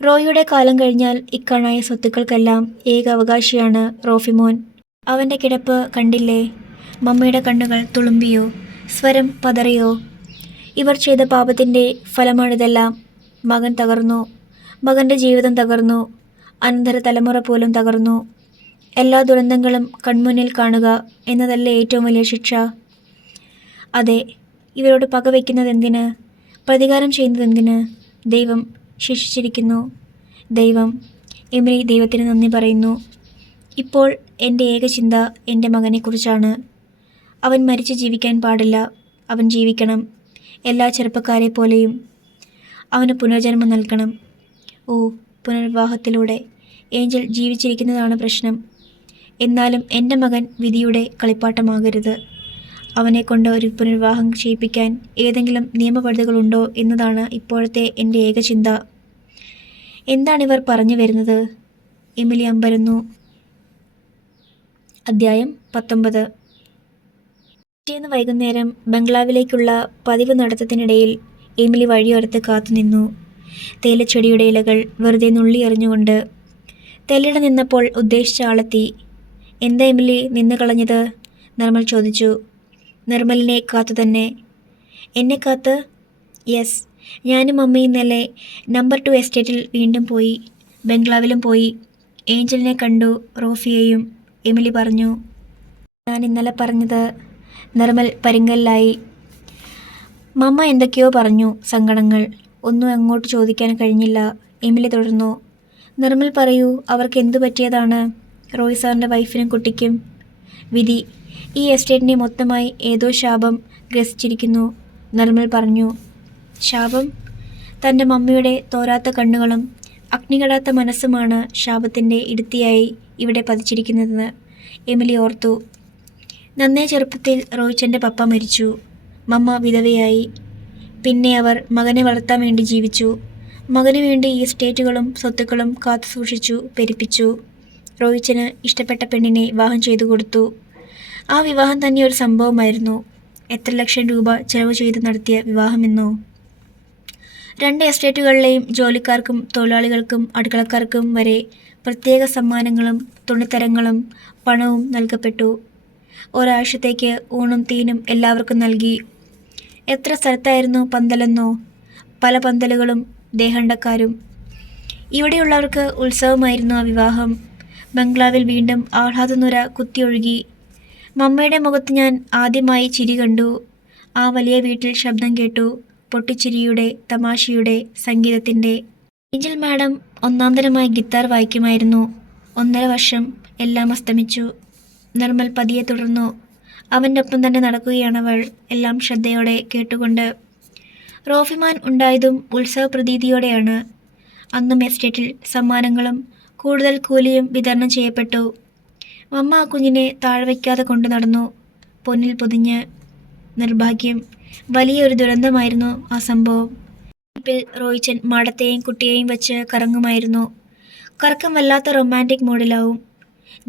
റോയിയുടെ കാലം കഴിഞ്ഞാൽ ഇക്കാണായ സ്വത്തുക്കൾക്കെല്ലാം ഏക അവകാശിയാണ് റോഫിമോൻ. അവൻ്റെ കിടപ്പ് കണ്ടില്ലേ? മമ്മയുടെ കണ്ണുകൾ തുളുമ്പിയോ? സ്വരം പതറിയോ? ഇവർ ചെയ്ത പാപത്തിൻ്റെ ഫലമാണിതെല്ലാം. മകൻ തകർന്നു. മകൻ്റെ ജീവിതം തകർന്നു. അനന്തര തലമുറ പോലും തകർന്നു. എല്ലാ ദുരന്തങ്ങളും കൺമുന്നിൽ കാണുക എന്നതല്ലേ ഏറ്റവും വലിയ ശിക്ഷ? അതെ. ഇവരോട് പകവയ്ക്കുന്നതെന്തിന്? പ്രതികാരം ചെയ്യുന്നതെന്തിന്? ദൈവം ശിക്ഷിച്ചിരിക്കുന്നു. ദൈവം. എമിലി ദൈവത്തിന് നന്ദി പറയുന്നു. ഇപ്പോൾ എൻ്റെ ഏക ചിന്ത എൻ്റെ മകനെക്കുറിച്ചാണ്. അവൻ മരിച്ച് ജീവിക്കാൻ പാടില്ല. അവൻ ജീവിക്കണം. എല്ലാ ചെറുപ്പക്കാരെ പോലെയും അവന് പുനർജന്മം നൽകണം. ഓ, പുനർവിവാഹത്തിലൂടെ. ഏഞ്ചൽ ജീവിച്ചിരിക്കുന്നതാണ് പ്രശ്നം. എന്നാലും എൻ്റെ മകൻ വിധിയുടെ കളിപ്പാട്ടമാകരുത്. അവനെക്കൊണ്ട് ഒരു പുനർവിവാഹം ചെയ്യിപ്പിക്കാൻ ഏതെങ്കിലും നിയമപദ്ധതികളുണ്ടോ എന്നതാണ് ഇപ്പോഴത്തെ എൻ്റെ ഏക ചിന്ത. എന്താണിവർ പറഞ്ഞു വരുന്നത്? എമിലി അമ്പരന്നു. അധ്യായം 19. പിറ്റേന്ന് വൈകുന്നേരം ബംഗ്ലാവിലേക്കുള്ള പതിവ് നടത്തത്തിനിടയിൽ എമിലി വഴിയോരത്ത് കാത്തുനിന്നു. തേയിലച്ചെടിയുടെ ഇലകൾ വെറുതെ നുള്ളി എറിഞ്ഞുകൊണ്ട്. തെല്ലിട നിന്നപ്പോൾ ഉദ്ദേശിച്ച ആളെത്തി. എന്താ എമിലി നിന്ന് കളഞ്ഞത്? നിർമ്മൽ ചോദിച്ചു. നിർമ്മലിനെ കാത്തു തന്നെ. എന്നെ കാത്ത്? യെസ്, ഞാനും അമ്മയും ഇന്നലെ നമ്പർ 2 എസ്റ്റേറ്റിൽ വീണ്ടും പോയി. ബംഗ്ലാവിലും പോയി. ഏഞ്ചലിനെ കണ്ടു, റോഫിയെയും, എമിലി പറഞ്ഞു. ഞാൻ ഇന്നലെ പറഞ്ഞത്. നിർമ്മൽ പരിങ്കലിലായി. മമ്മ എന്തൊക്കെയോ പറഞ്ഞു. സങ്കടങ്ങൾ ഒന്നും അങ്ങോട്ട് ചോദിക്കാൻ കഴിഞ്ഞില്ല. എമിലി തുടർന്നു. നിർമ്മൽ പറയൂ, അവർക്ക് എന്തു പറ്റിയതാണ്? റോയ് സാറിൻ്റെ വൈഫിനും കുട്ടിക്കും. വിധി. ഈ എസ്റ്റേറ്റിനെ മൊത്തമായി ഏതോ ശാപം ഗ്രസിച്ചിരിക്കുന്നു, നിർമ്മൽ പറഞ്ഞു. ശാപം? തൻ്റെ മമ്മിയുടെ തോരാത്ത കണ്ണുകളും അഗ്നികടാത്ത മനസ്സുമാണ് ശാപത്തിൻ്റെ ഇടുത്തിയായി ഇവിടെ പതിച്ചിരിക്കുന്നതെന്ന് എമിലി ഓർത്തു. നന്നേ ചെറുപ്പത്തിൽ റോയ്ച്ചൻ്റെ പപ്പ മരിച്ചു. മമ്മ വിധവയായി. പിന്നെ അവർ മകനെ വളർത്താൻ വേണ്ടി ജീവിച്ചു. മകനു വേണ്ടി ഈ എസ്റ്റേറ്റുകളും സ്വത്തുക്കളും കാത്തു സൂക്ഷിച്ചു, പെരുപ്പിച്ചു. റോയ്ച്ചന് ഇഷ്ടപ്പെട്ട പെണ്ണിനെ വിവാഹം ചെയ്തു കൊടുത്തു. ആ വിവാഹം തന്നെ ഒരു സംഭവമായിരുന്നു. എത്ര ലക്ഷം രൂപ ചെലവ് ചെയ്ത് നടത്തിയ വിവാഹമെന്നോ. 2 എസ്റ്റേറ്റുകളിലെയും ജോലിക്കാർക്കും തൊഴിലാളികൾക്കും അടുക്കളക്കാർക്കും വരെ പ്രത്യേക സമ്മാനങ്ങളും തുണിത്തരങ്ങളും പണവും നൽകപ്പെട്ടു. ഒരാഴ്ചത്തേക്ക് ഊണും തീനും എല്ലാവർക്കും നൽകി. എത്ര സ്ഥലത്തായിരുന്നു പന്തലെന്നോ. പല പന്തലുകളും ദേഹണ്ടക്കാരും. ഇവിടെയുള്ളവർക്ക് ഉത്സവമായിരുന്നു ആ വിവാഹം. ബംഗ്ലാവിൽ വീണ്ടും ആഹ്ലാദനുര കുത്തിയൊഴുകി. മമ്മയുടെ മുഖത്ത് ഞാൻ ആദ്യമായി ചിരി കണ്ടു. ആ വലിയ വീട്ടിൽ ശബ്ദം കേട്ടു. പൊട്ടിച്ചിരിയുടെ, തമാശയുടെ, സംഗീതത്തിൻ്റെ. ഏഞ്ചൽ മാഡം ഒന്നാന്തരമായി ഗിത്താർ വായിക്കുമായിരുന്നു. 1.5 വർഷം എല്ലാം അസ്തമിച്ചു. നിർമ്മൽ പതിയെ തുടർന്നു. അവൻ്റെ ഒപ്പം തന്നെ നടക്കുകയാണവൾ, എല്ലാം ശ്രദ്ധയോടെ കേട്ടുകൊണ്ട്. റോഫിമാൻ ഉണ്ടായതും ഉത്സവ പ്രതീതിയോടെയാണ്. അന്നും എസ്റ്റേറ്റിൽ സമ്മാനങ്ങളും കൂടുതൽ കൂലിയും വിതരണം ചെയ്യപ്പെട്ടു. മമ്മ ആ കുഞ്ഞിനെ താഴെ വയ്ക്കാതെ കൊണ്ടു നടന്നു, പൊന്നിൽ പൊതിഞ്ഞ്. നിർഭാഗ്യം. വലിയൊരു ദുരന്തമായിരുന്നു ആ സംഭവം. ജീപ്പിൽ റോയ്ച്ചൻ മാടത്തെയും കുട്ടിയെയും വെച്ച് കറങ്ങുമായിരുന്നു. കറക്കം വല്ലാത്ത റൊമാൻറ്റിക് മൂഡിലാവും.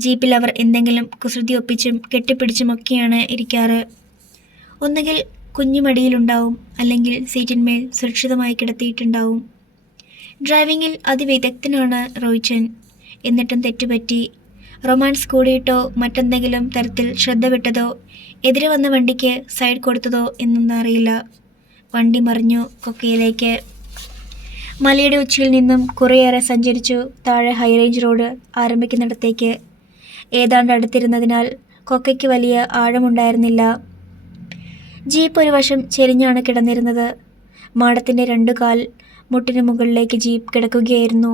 ജീപ്പിൽ അവർ എന്തെങ്കിലും കുസൃതി ഒപ്പിച്ചും കെട്ടിപ്പിടിച്ചുമൊക്കെയാണ് ഇരിക്കാറ്. ഒന്നുകിൽ കുഞ്ഞുമടിയിലുണ്ടാവും, അല്ലെങ്കിൽ സീറ്റിന്മേൽ സുരക്ഷിതമായി കിടത്തിയിട്ടുണ്ടാവും. ഡ്രൈവിങ്ങിൽ അതിവിദഗ്ധനാണ് റോയ്ച്ചൻ. എന്നിട്ടും തെറ്റുപറ്റി. റൊമാൻസ് കൂടിയിട്ടോ മറ്റെന്തെങ്കിലും തരത്തിൽ ശ്രദ്ധ വിട്ടതോ എതിരെ വന്ന വണ്ടിക്ക് സൈഡ് കൊടുത്തതോ എന്നൊന്നും അറിയില്ല. വണ്ടി മറിഞ്ഞു കൊക്കയിലേക്ക്. മലയുടെ ഉച്ചിയിൽ നിന്നും കുറേയേറെ സഞ്ചരിച്ചു താഴെ ഹൈറേഞ്ച് റോഡ് ആരംഭിക്കുന്നിടത്തേക്ക്. ഏതാണ്ട് അടുത്തിരുന്നതിനാൽ കൊക്കയ്ക്ക് വലിയ ആഴമുണ്ടായിരുന്നില്ല. ജീപ്പ് ഒരു വശം ചെരിഞ്ഞാണ് കിടന്നിരുന്നത്. മാടത്തിൻ്റെ 2 കാൽ മുട്ടിന് മുകളിലേക്ക് ജീപ്പ് കിടക്കുകയായിരുന്നു.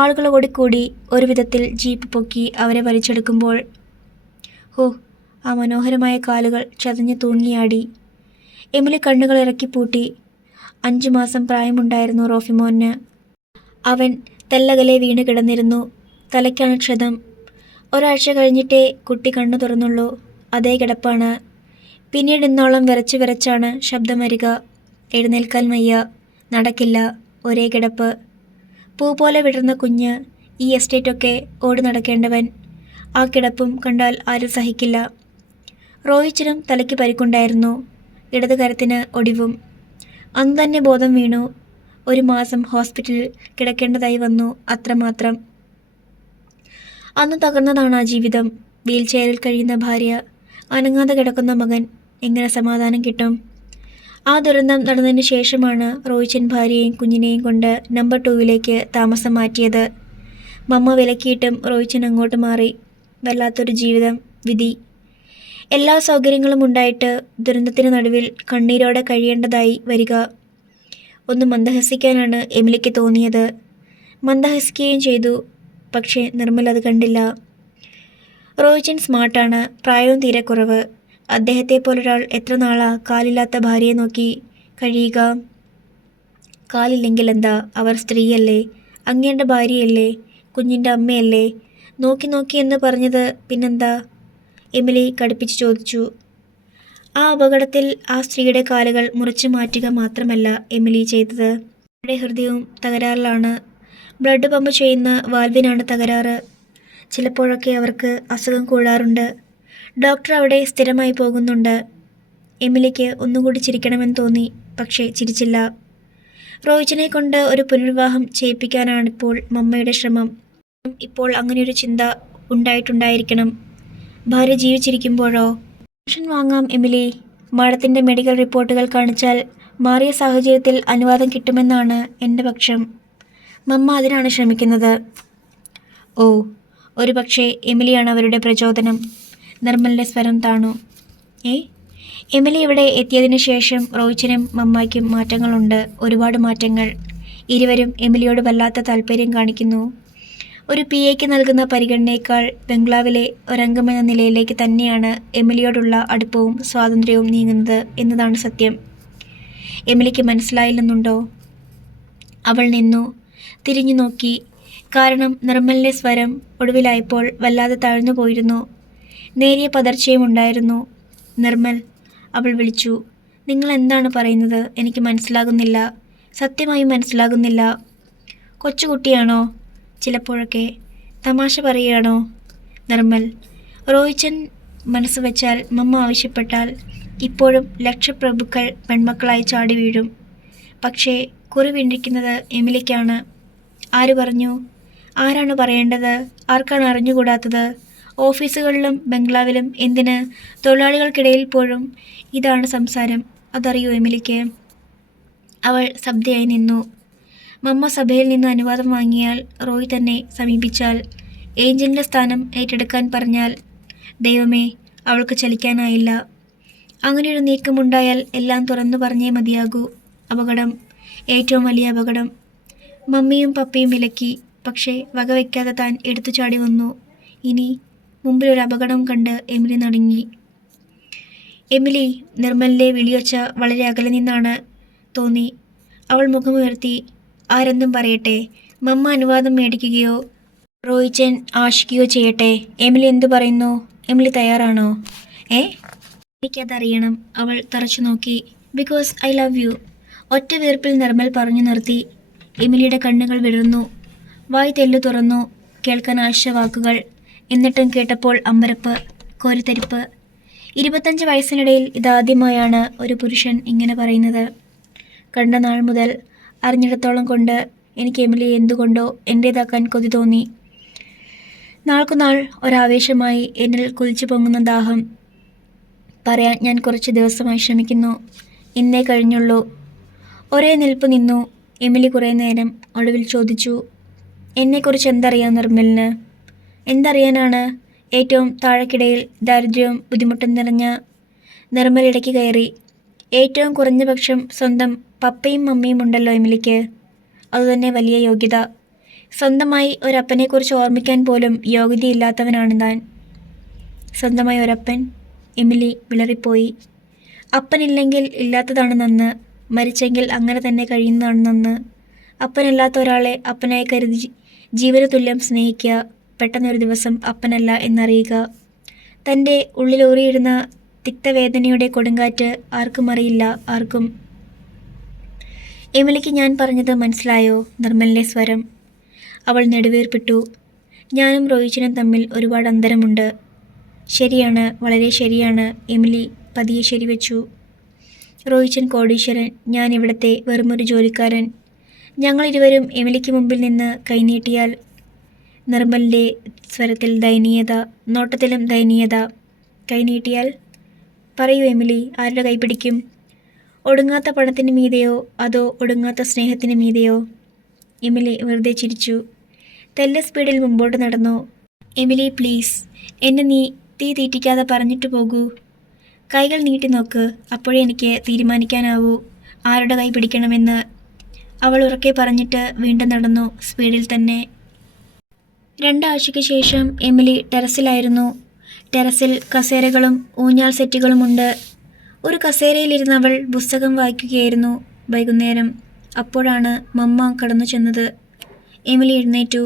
ആളുകൾ ഓടിക്കൂടി ഒരു വിധത്തിൽ ജീപ്പ് പൊക്കി അവരെ വലിച്ചെടുക്കുമ്പോൾ. ഹോ, ആ മനോഹരമായ കാലുകൾ ചതഞ്ഞു തൂങ്ങിയാടി. എമിലി കണ്ണുകൾ ഇറക്കിപ്പൂട്ടി. 5 മാസം പ്രായമുണ്ടായിരുന്നു റോഫിമോന്. അവൻ തെല്ലകലെ വീണ് കിടന്നിരുന്നു. തലയ്ക്കാണ് ക്ഷതം. ഒരാഴ്ച കഴിഞ്ഞിട്ടേ കുട്ടി കണ്ണു തുറന്നുള്ളൂ. അതേ കിടപ്പാണ്. പിന്നീട് ഇന്നോളം വിറച്ച് വിറച്ചാണ് ശബ്ദം വരിക. എഴുന്നേൽക്കാൻ വയ്യ, നടക്കില്ല, ഒരേ കിടപ്പ്. പൂ പോലെ വിടർന്ന കുഞ്ഞ്. ഈ എസ്റ്റേറ്റൊക്കെ ഓടി നടക്കേണ്ടവൻ. ആ കിടപ്പും കണ്ടാൽ ആരും സഹിക്കില്ല. റോയിച്ചിനും തലയ്ക്ക് പരിക്കുണ്ടായിരുന്നു. ഇടത് കരത്തിന് ഒടിവും. അന്ന് തന്നെ ബോധം വീണു. 1 മാസം ഹോസ്പിറ്റലിൽ കിടക്കേണ്ടതായി വന്നു, അത്രമാത്രം. അന്ന് തകർന്നതാണ് ആ ജീവിതം. വീൽ ചെയറിൽ കഴിയുന്ന ഭാര്യ, അനങ്ങാതെ കിടക്കുന്ന മകൻ. എങ്ങനെ സമാധാനം കിട്ടും? ആ ദുരന്തം നടന്നതിന് ശേഷമാണ് റോയ്ച്ചൻ ഭാര്യയെയും കുഞ്ഞിനെയും കൊണ്ട് നമ്പർ 2 താമസം മാറ്റിയത്. മമ്മ വിലക്കിയിട്ടും റോയ്ച്ചൻ അങ്ങോട്ട് മാറി. വല്ലാത്തൊരു ജീവിതം, വിധി. എല്ലാ സൗകര്യങ്ങളും ഉണ്ടായിട്ട് ദുരന്തത്തിന് നടുവിൽ കണ്ണീരോടെ കഴിയേണ്ടതായി വരിക. ഒന്ന് മന്ദഹസിക്കാനാണ് എമിലിക്ക് തോന്നിയത്. മന്ദഹസിക്കുകയും ചെയ്തു. പക്ഷേ നിർമ്മൽ അത് കണ്ടില്ല. റോയ്ച്ചൻ സ്മാർട്ടാണ്, പ്രായവും തീരെ കുറവ്. അദ്ദേഹത്തെ പോലൊരാൾ എത്ര നാളാ കാലില്ലാത്ത ഭാര്യയെ നോക്കി കഴിയുക? കാലില്ലെങ്കിൽ എന്താ, അവർ സ്ത്രീയല്ലേ, അങ്ങേരുടെ ഭാര്യയല്ലേ, കുഞ്ഞിൻ്റെ അമ്മയല്ലേ. നോക്കി നോക്കി എന്ന് പറഞ്ഞത് പിന്നെന്താ? എമിലി കടുപ്പിച്ച് ചോദിച്ചു. ആ അപകടത്തിൽ ആ സ്ത്രീയുടെ കാലുകൾ മുറിച്ചു മാറ്റുക മാത്രമല്ല എമിലി ചെയ്തത്. അവരുടെ ഹൃദയവും തകരാറിലാണ്. ബ്ലഡ് പമ്പ് ചെയ്യുന്ന വാൽവിനാണ് തകരാറ്. ചിലപ്പോഴൊക്കെ അവർക്ക് അസുഖം കൂടാറുണ്ട്. ഡോക്ടർ അവിടെ സ്ഥിരമായി പോകുന്നുണ്ട്. എമിലിക്ക് ഒന്നുകൂടി ചിരിക്കണമെന്ന് തോന്നി, പക്ഷേ ചിരിച്ചില്ല. റോയിച്ചനെ കൊണ്ട് ഒരു പുനർവിവാഹം ചെയ്യിപ്പിക്കാനാണിപ്പോൾ മമ്മയുടെ ശ്രമം. ഇപ്പോൾ അങ്ങനെയൊരു ചിന്ത ഉണ്ടായിട്ടുണ്ടായിരിക്കണം. ഭാര്യ ജീവിച്ചിരിക്കുമ്പോഴോ? പെൻഷൻ വാങ്ങാം എമിലി. മാഡത്തിൻ്റെ മെഡിക്കൽ റിപ്പോർട്ടുകൾ കാണിച്ചാൽ മാറിയ സാഹചര്യത്തിൽ അനുവാദം കിട്ടുമെന്നാണ് എൻ്റെ പക്ഷം. മമ്മ അതിനാണ് ശ്രമിക്കുന്നത്. ഓ, ഒരു പക്ഷേ എമിലിയാണ് അവരുടെ പ്രചോദനം. നിർമ്മലിൻ്റെ സ്വരം താണു. എമിലി ഇവിടെ എത്തിയതിനു ശേഷം റോയിച്ചനും മമ്മായ്ക്കും മാറ്റങ്ങളുണ്ട്, ഒരുപാട് മാറ്റങ്ങൾ. ഇരുവരും എമിലിയോട് വല്ലാത്ത താല്പര്യം കാണിക്കുന്നു. ഒരു PAക്ക് നൽകുന്ന പരിഗണനയേക്കാൾ ബംഗ്ലാവിലെ ഒരംഗമെന്ന നിലയിലേക്ക് തന്നെയാണ് എമിലിയോടുള്ള അടുപ്പവും സ്വാതന്ത്ര്യവും നീങ്ങുന്നത് എന്നതാണ് സത്യം. എമിലിക്ക് മനസ്സിലായില്ലെന്നുണ്ടോ? അവൾ നിന്നു, തിരിഞ്ഞു നോക്കി. കാരണം നിർമ്മലിൻ്റെ സ്വരം ഒടുവിലായപ്പോൾ വല്ലാതെ താഴ്ന്നു പോയിരുന്നു. നേരിയ പതർച്ചയും ഉണ്ടായിരുന്നു. നിർമ്മൽ, അവൾ വിളിച്ചു. നിങ്ങൾ എന്താണ് പറയുന്നത്? എനിക്ക് മനസ്സിലാകുന്നില്ല, സത്യമായും മനസ്സിലാകുന്നില്ല. കൊച്ചുകുട്ടിയാണോ? ചിലപ്പോഴൊക്കെ. തമാശ പറയുകയാണോ? നിർമ്മൽ, റോയിച്ചൻ മനസ്സ് വെച്ചാൽ, മമ്മ ആവശ്യപ്പെട്ടാൽ ഇപ്പോഴും ലക്ഷപ്രഭുക്കൾ പെൺമക്കളായി ചാടി വീഴും. പക്ഷേ കുറി വീണ്ടിരിക്കുന്നത് എമിലിക്കാണ്. ആര് പറഞ്ഞു? ആരാണ് പറയേണ്ടത്? ആർക്കാണ് അറിഞ്ഞുകൂടാത്തത്? ഓഫീസുകളിലും ബംഗ്ലാവിലും എന്തിന് തൊഴിലാളികൾക്കിടയിൽ പോലും ഇതാണ് സംസാരം. അതറിയൂ എമിലിക്ക്? അവൾ ശബ്ദയായി നിന്നു. മമ്മ സഭയിൽ നിന്ന് അനുവാദം വാങ്ങിയാൽ, റോയ് തന്നെ സമീപിച്ചാൽ, ഏഞ്ചലിൻ്റെ സ്ഥാനം ഏറ്റെടുക്കാൻ പറഞ്ഞാൽ, ദൈവമേ, അവൾക്ക് ചലിക്കാനായില്ല. അങ്ങനെയൊരു നീക്കമുണ്ടായാൽ എല്ലാം തുറന്നു പറഞ്ഞേ മതിയാകൂ. അപകടം, ഏറ്റവും വലിയ അപകടം. മമ്മിയും പപ്പയും വിലക്കി. പക്ഷേ വകവയ്ക്കാതെ താൻ എടുത്തു ചാടി വന്നു. ഇനി മുമ്പിലൊരു അപകടം കണ്ട് എമിലി നടുങ്ങി. എമിലി, നിർമ്മലിൻ്റെ വിളിയൊച്ച വളരെ അകലെ നിന്നാണ് തോന്നി. അവൾ മുഖമുയർത്തി. ആരെന്തും പറയട്ടെ, മമ്മ അനുവാദം മേടിക്കുകയോ റോയിച്ചൻ ആശിക്കുകയോ ചെയ്യട്ടെ. എമിലി എന്തു പറയുന്നു? എമിലി തയ്യാറാണോ? എനിക്കതറിയണം. അവൾ തറച്ചു നോക്കി. Because I love you. ഒറ്റ വീർപ്പിൽ നിർമ്മൽ പറഞ്ഞു നിർത്തി. എമിലിയുടെ കണ്ണുകൾ വിടർന്നു. വായ് തെല്ലു തുറന്നു. കേൾക്കാൻ ആശ വാക്കുകൾ. എന്നിട്ടും കേട്ടപ്പോൾ അമ്പരപ്പ്, കോരിത്തരിപ്പ്. 25 വയസ്സിനിടയിൽ ഇതാദ്യമായാണ് ഒരു പുരുഷൻ ഇങ്ങനെ പറയുന്നത്. കണ്ട നാൾ മുതൽ, അറിഞ്ഞിടത്തോളം കൊണ്ട് എനിക്ക് എമിലിയെ എന്തുകൊണ്ടോ എൻ്റേതാക്കാൻ കൊതി തോന്നി. നാൾക്കുനാൾ ഒരാവേശമായി എന്നിൽ കുതിച്ചു പൊങ്ങുന്ന ദാഹം. പറയാൻ ഞാൻ കുറച്ച് ദിവസമായി ശ്രമിക്കുന്നു. ഇന്നേ കഴിഞ്ഞുള്ളൂ. ഒരേ നിൽപ്പ് നിന്നു. എമിലി കുറേ നേരം. ഒടുവിൽ ചോദിച്ചു, എന്നെക്കുറിച്ച് എന്തറിയാം നിർമ്മലിന്? എന്തറിയാനാണ്? ഏറ്റവും താഴെക്കിടയിൽ ദാരിദ്ര്യവും ബുദ്ധിമുട്ടും നിറഞ്ഞ. നിർമ്മൽ ഇടയ്ക്ക് കയറി. ഏറ്റവും കുറഞ്ഞ പക്ഷം സ്വന്തം പപ്പയും മമ്മിയും ഉണ്ടല്ലോ എമിലിക്ക്. അതുതന്നെ വലിയ യോഗ്യത. സ്വന്തമായി ഒരപ്പനെക്കുറിച്ച് ഓർമ്മിക്കാൻ പോലും യോഗ്യതയില്ലാത്തവനാണ് താൻ. സ്വന്തമായി ഒരപ്പൻ? എമിലി വിളറിപ്പോയി. അപ്പനില്ലെങ്കിൽ ഇല്ലാത്തതാണ് നന്ന്. മരിച്ചെങ്കിൽ അങ്ങനെ തന്നെ കഴിയുന്നതാണ് നന്ന്. അപ്പനല്ലാത്ത ഒരാളെ അപ്പനായി കരുതി ജീവന തുല്യം സ്നേഹിക്കുക. പെട്ടെന്നൊരു ദിവസം അപ്പനല്ല എന്നറിയുക. തൻ്റെ ഉള്ളിലൂറിയിടുന്ന തിക്തവേദനയുടെ കൊടുങ്കാറ്റ് ആർക്കും അറിയില്ല, ആർക്കും. എമിലിക്ക് ഞാൻ പറഞ്ഞത് മനസ്സിലായോ? നിർമ്മലിൻ്റെ സ്വരം. അവൾ നെടുവീർപ്പിട്ടു. ഞാനും റോയിച്ചനും തമ്മിൽ ഒരുപാട് അന്തരമുണ്ട്. ശരിയാണ്, വളരെ ശരിയാണ്. എമിലി പതിയെ ശരിവെച്ചു. റോയിച്ചൻ കോടീശ്വരൻ, ഞാൻ ഇവിടുത്തെ വെറുമൊരു ജോലിക്കാരൻ. ഞങ്ങളിരുവരും എമിലിക്ക് മുമ്പിൽ നിന്ന് കൈനീട്ടിയാൽ. നിർമ്മലിൻ്റെ സ്വരത്തിൽ ദയനീയത, നോട്ടത്തിലും ദയനീയത. കൈനീട്ടിയാൽ? പറയൂ എമിലി, ആരുടെ കൈപിടിക്കും? ഒടുങ്ങാത്ത പണത്തിന് മീതെയോ അതോ ഒടുങ്ങാത്ത സ്നേഹത്തിന് മീതെയോ? എമിലി വെറുതെ ചിരിച്ചു. തെല്ല സ്പീഡിൽ മുമ്പോട്ട് നടന്നു. എമിലി പ്ലീസ്, എന്നെ നീ തീ തീറ്റിക്കാതെ പറഞ്ഞിട്ട് പോകൂ. കൈകൾ നീട്ടി നോക്ക്, അപ്പോഴേ എനിക്ക് തീരുമാനിക്കാനാവൂ ആരുടെ കൈ പിടിക്കണമെന്ന്. അവൾ ഉറക്കെ പറഞ്ഞിട്ട് വീണ്ടും നടന്നു, സ്പീഡിൽ തന്നെ. 2 ആഴ്ചയ്ക്ക് ശേഷം എമിലി ടെറസിലായിരുന്നു. ടെറസിൽ കസേരകളും ഊഞ്ഞാൽ സെറ്റുകളുമുണ്ട്. ഒരു കസേരയിലിരുന്നവൾ പുസ്തകം വായിക്കുകയായിരുന്നു. വൈകുന്നേരം. അപ്പോഴാണ് മമ്മ കടന്നു ചെന്നത്. എമിലി എഴുന്നേറ്റു.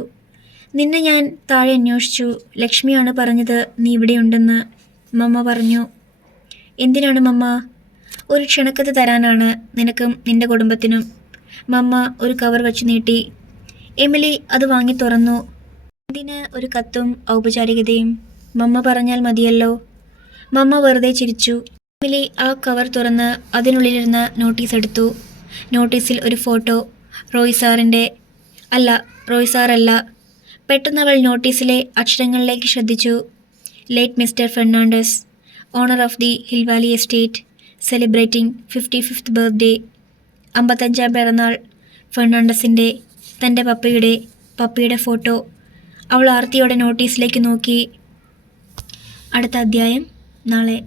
നിന്നെ ഞാൻ താഴെ അന്വേഷിച്ചു. ലക്ഷ്മിയാണ് പറഞ്ഞത് നീ ഇവിടെയുണ്ടെന്ന്. മമ്മ പറഞ്ഞു. എന്തിനാണ് മമ്മ? ഒരു ക്ഷണക്കത്ത് തരാനാണ്, നിനക്കും നിന്റെ കുടുംബത്തിനും. മമ്മ ഒരു കവർ വച്ചു നീട്ടി. എമിലി അത് വാങ്ങി തുറന്നു. എന്തിന് ഒരു കത്തും ഔപചാരികതയും? മമ്മ പറഞ്ഞാൽ മതിയല്ലോ. മമ്മ വെറുതെ ചിരിച്ചു. എമിലി ആ കവർ തുറന്ന് അതിനുള്ളിലിരുന്ന് നോട്ടീസ് എടുത്തു. നോട്ടീസിൽ ഒരു ഫോട്ടോ. റോയ് സാറല്ല. പെട്ടെന്നവൾ നോട്ടീസിലെ അക്ഷരങ്ങളിലേക്ക് ശ്രദ്ധിച്ചു. Late mister Fernandes, owner of the hill valley estate, celebrating 55th birthday. 55ാം പിറന്നാൾ ഫെർണാണ്ടസിൻ്റെ. തൻ്റെ പപ്പിയുടെ ഫോട്ടോ. അവൾ ആർത്തിയോടെ നോട്ടീസിലേക്ക് നോക്കി. അടുത്ത അധ്യായം നാളെ.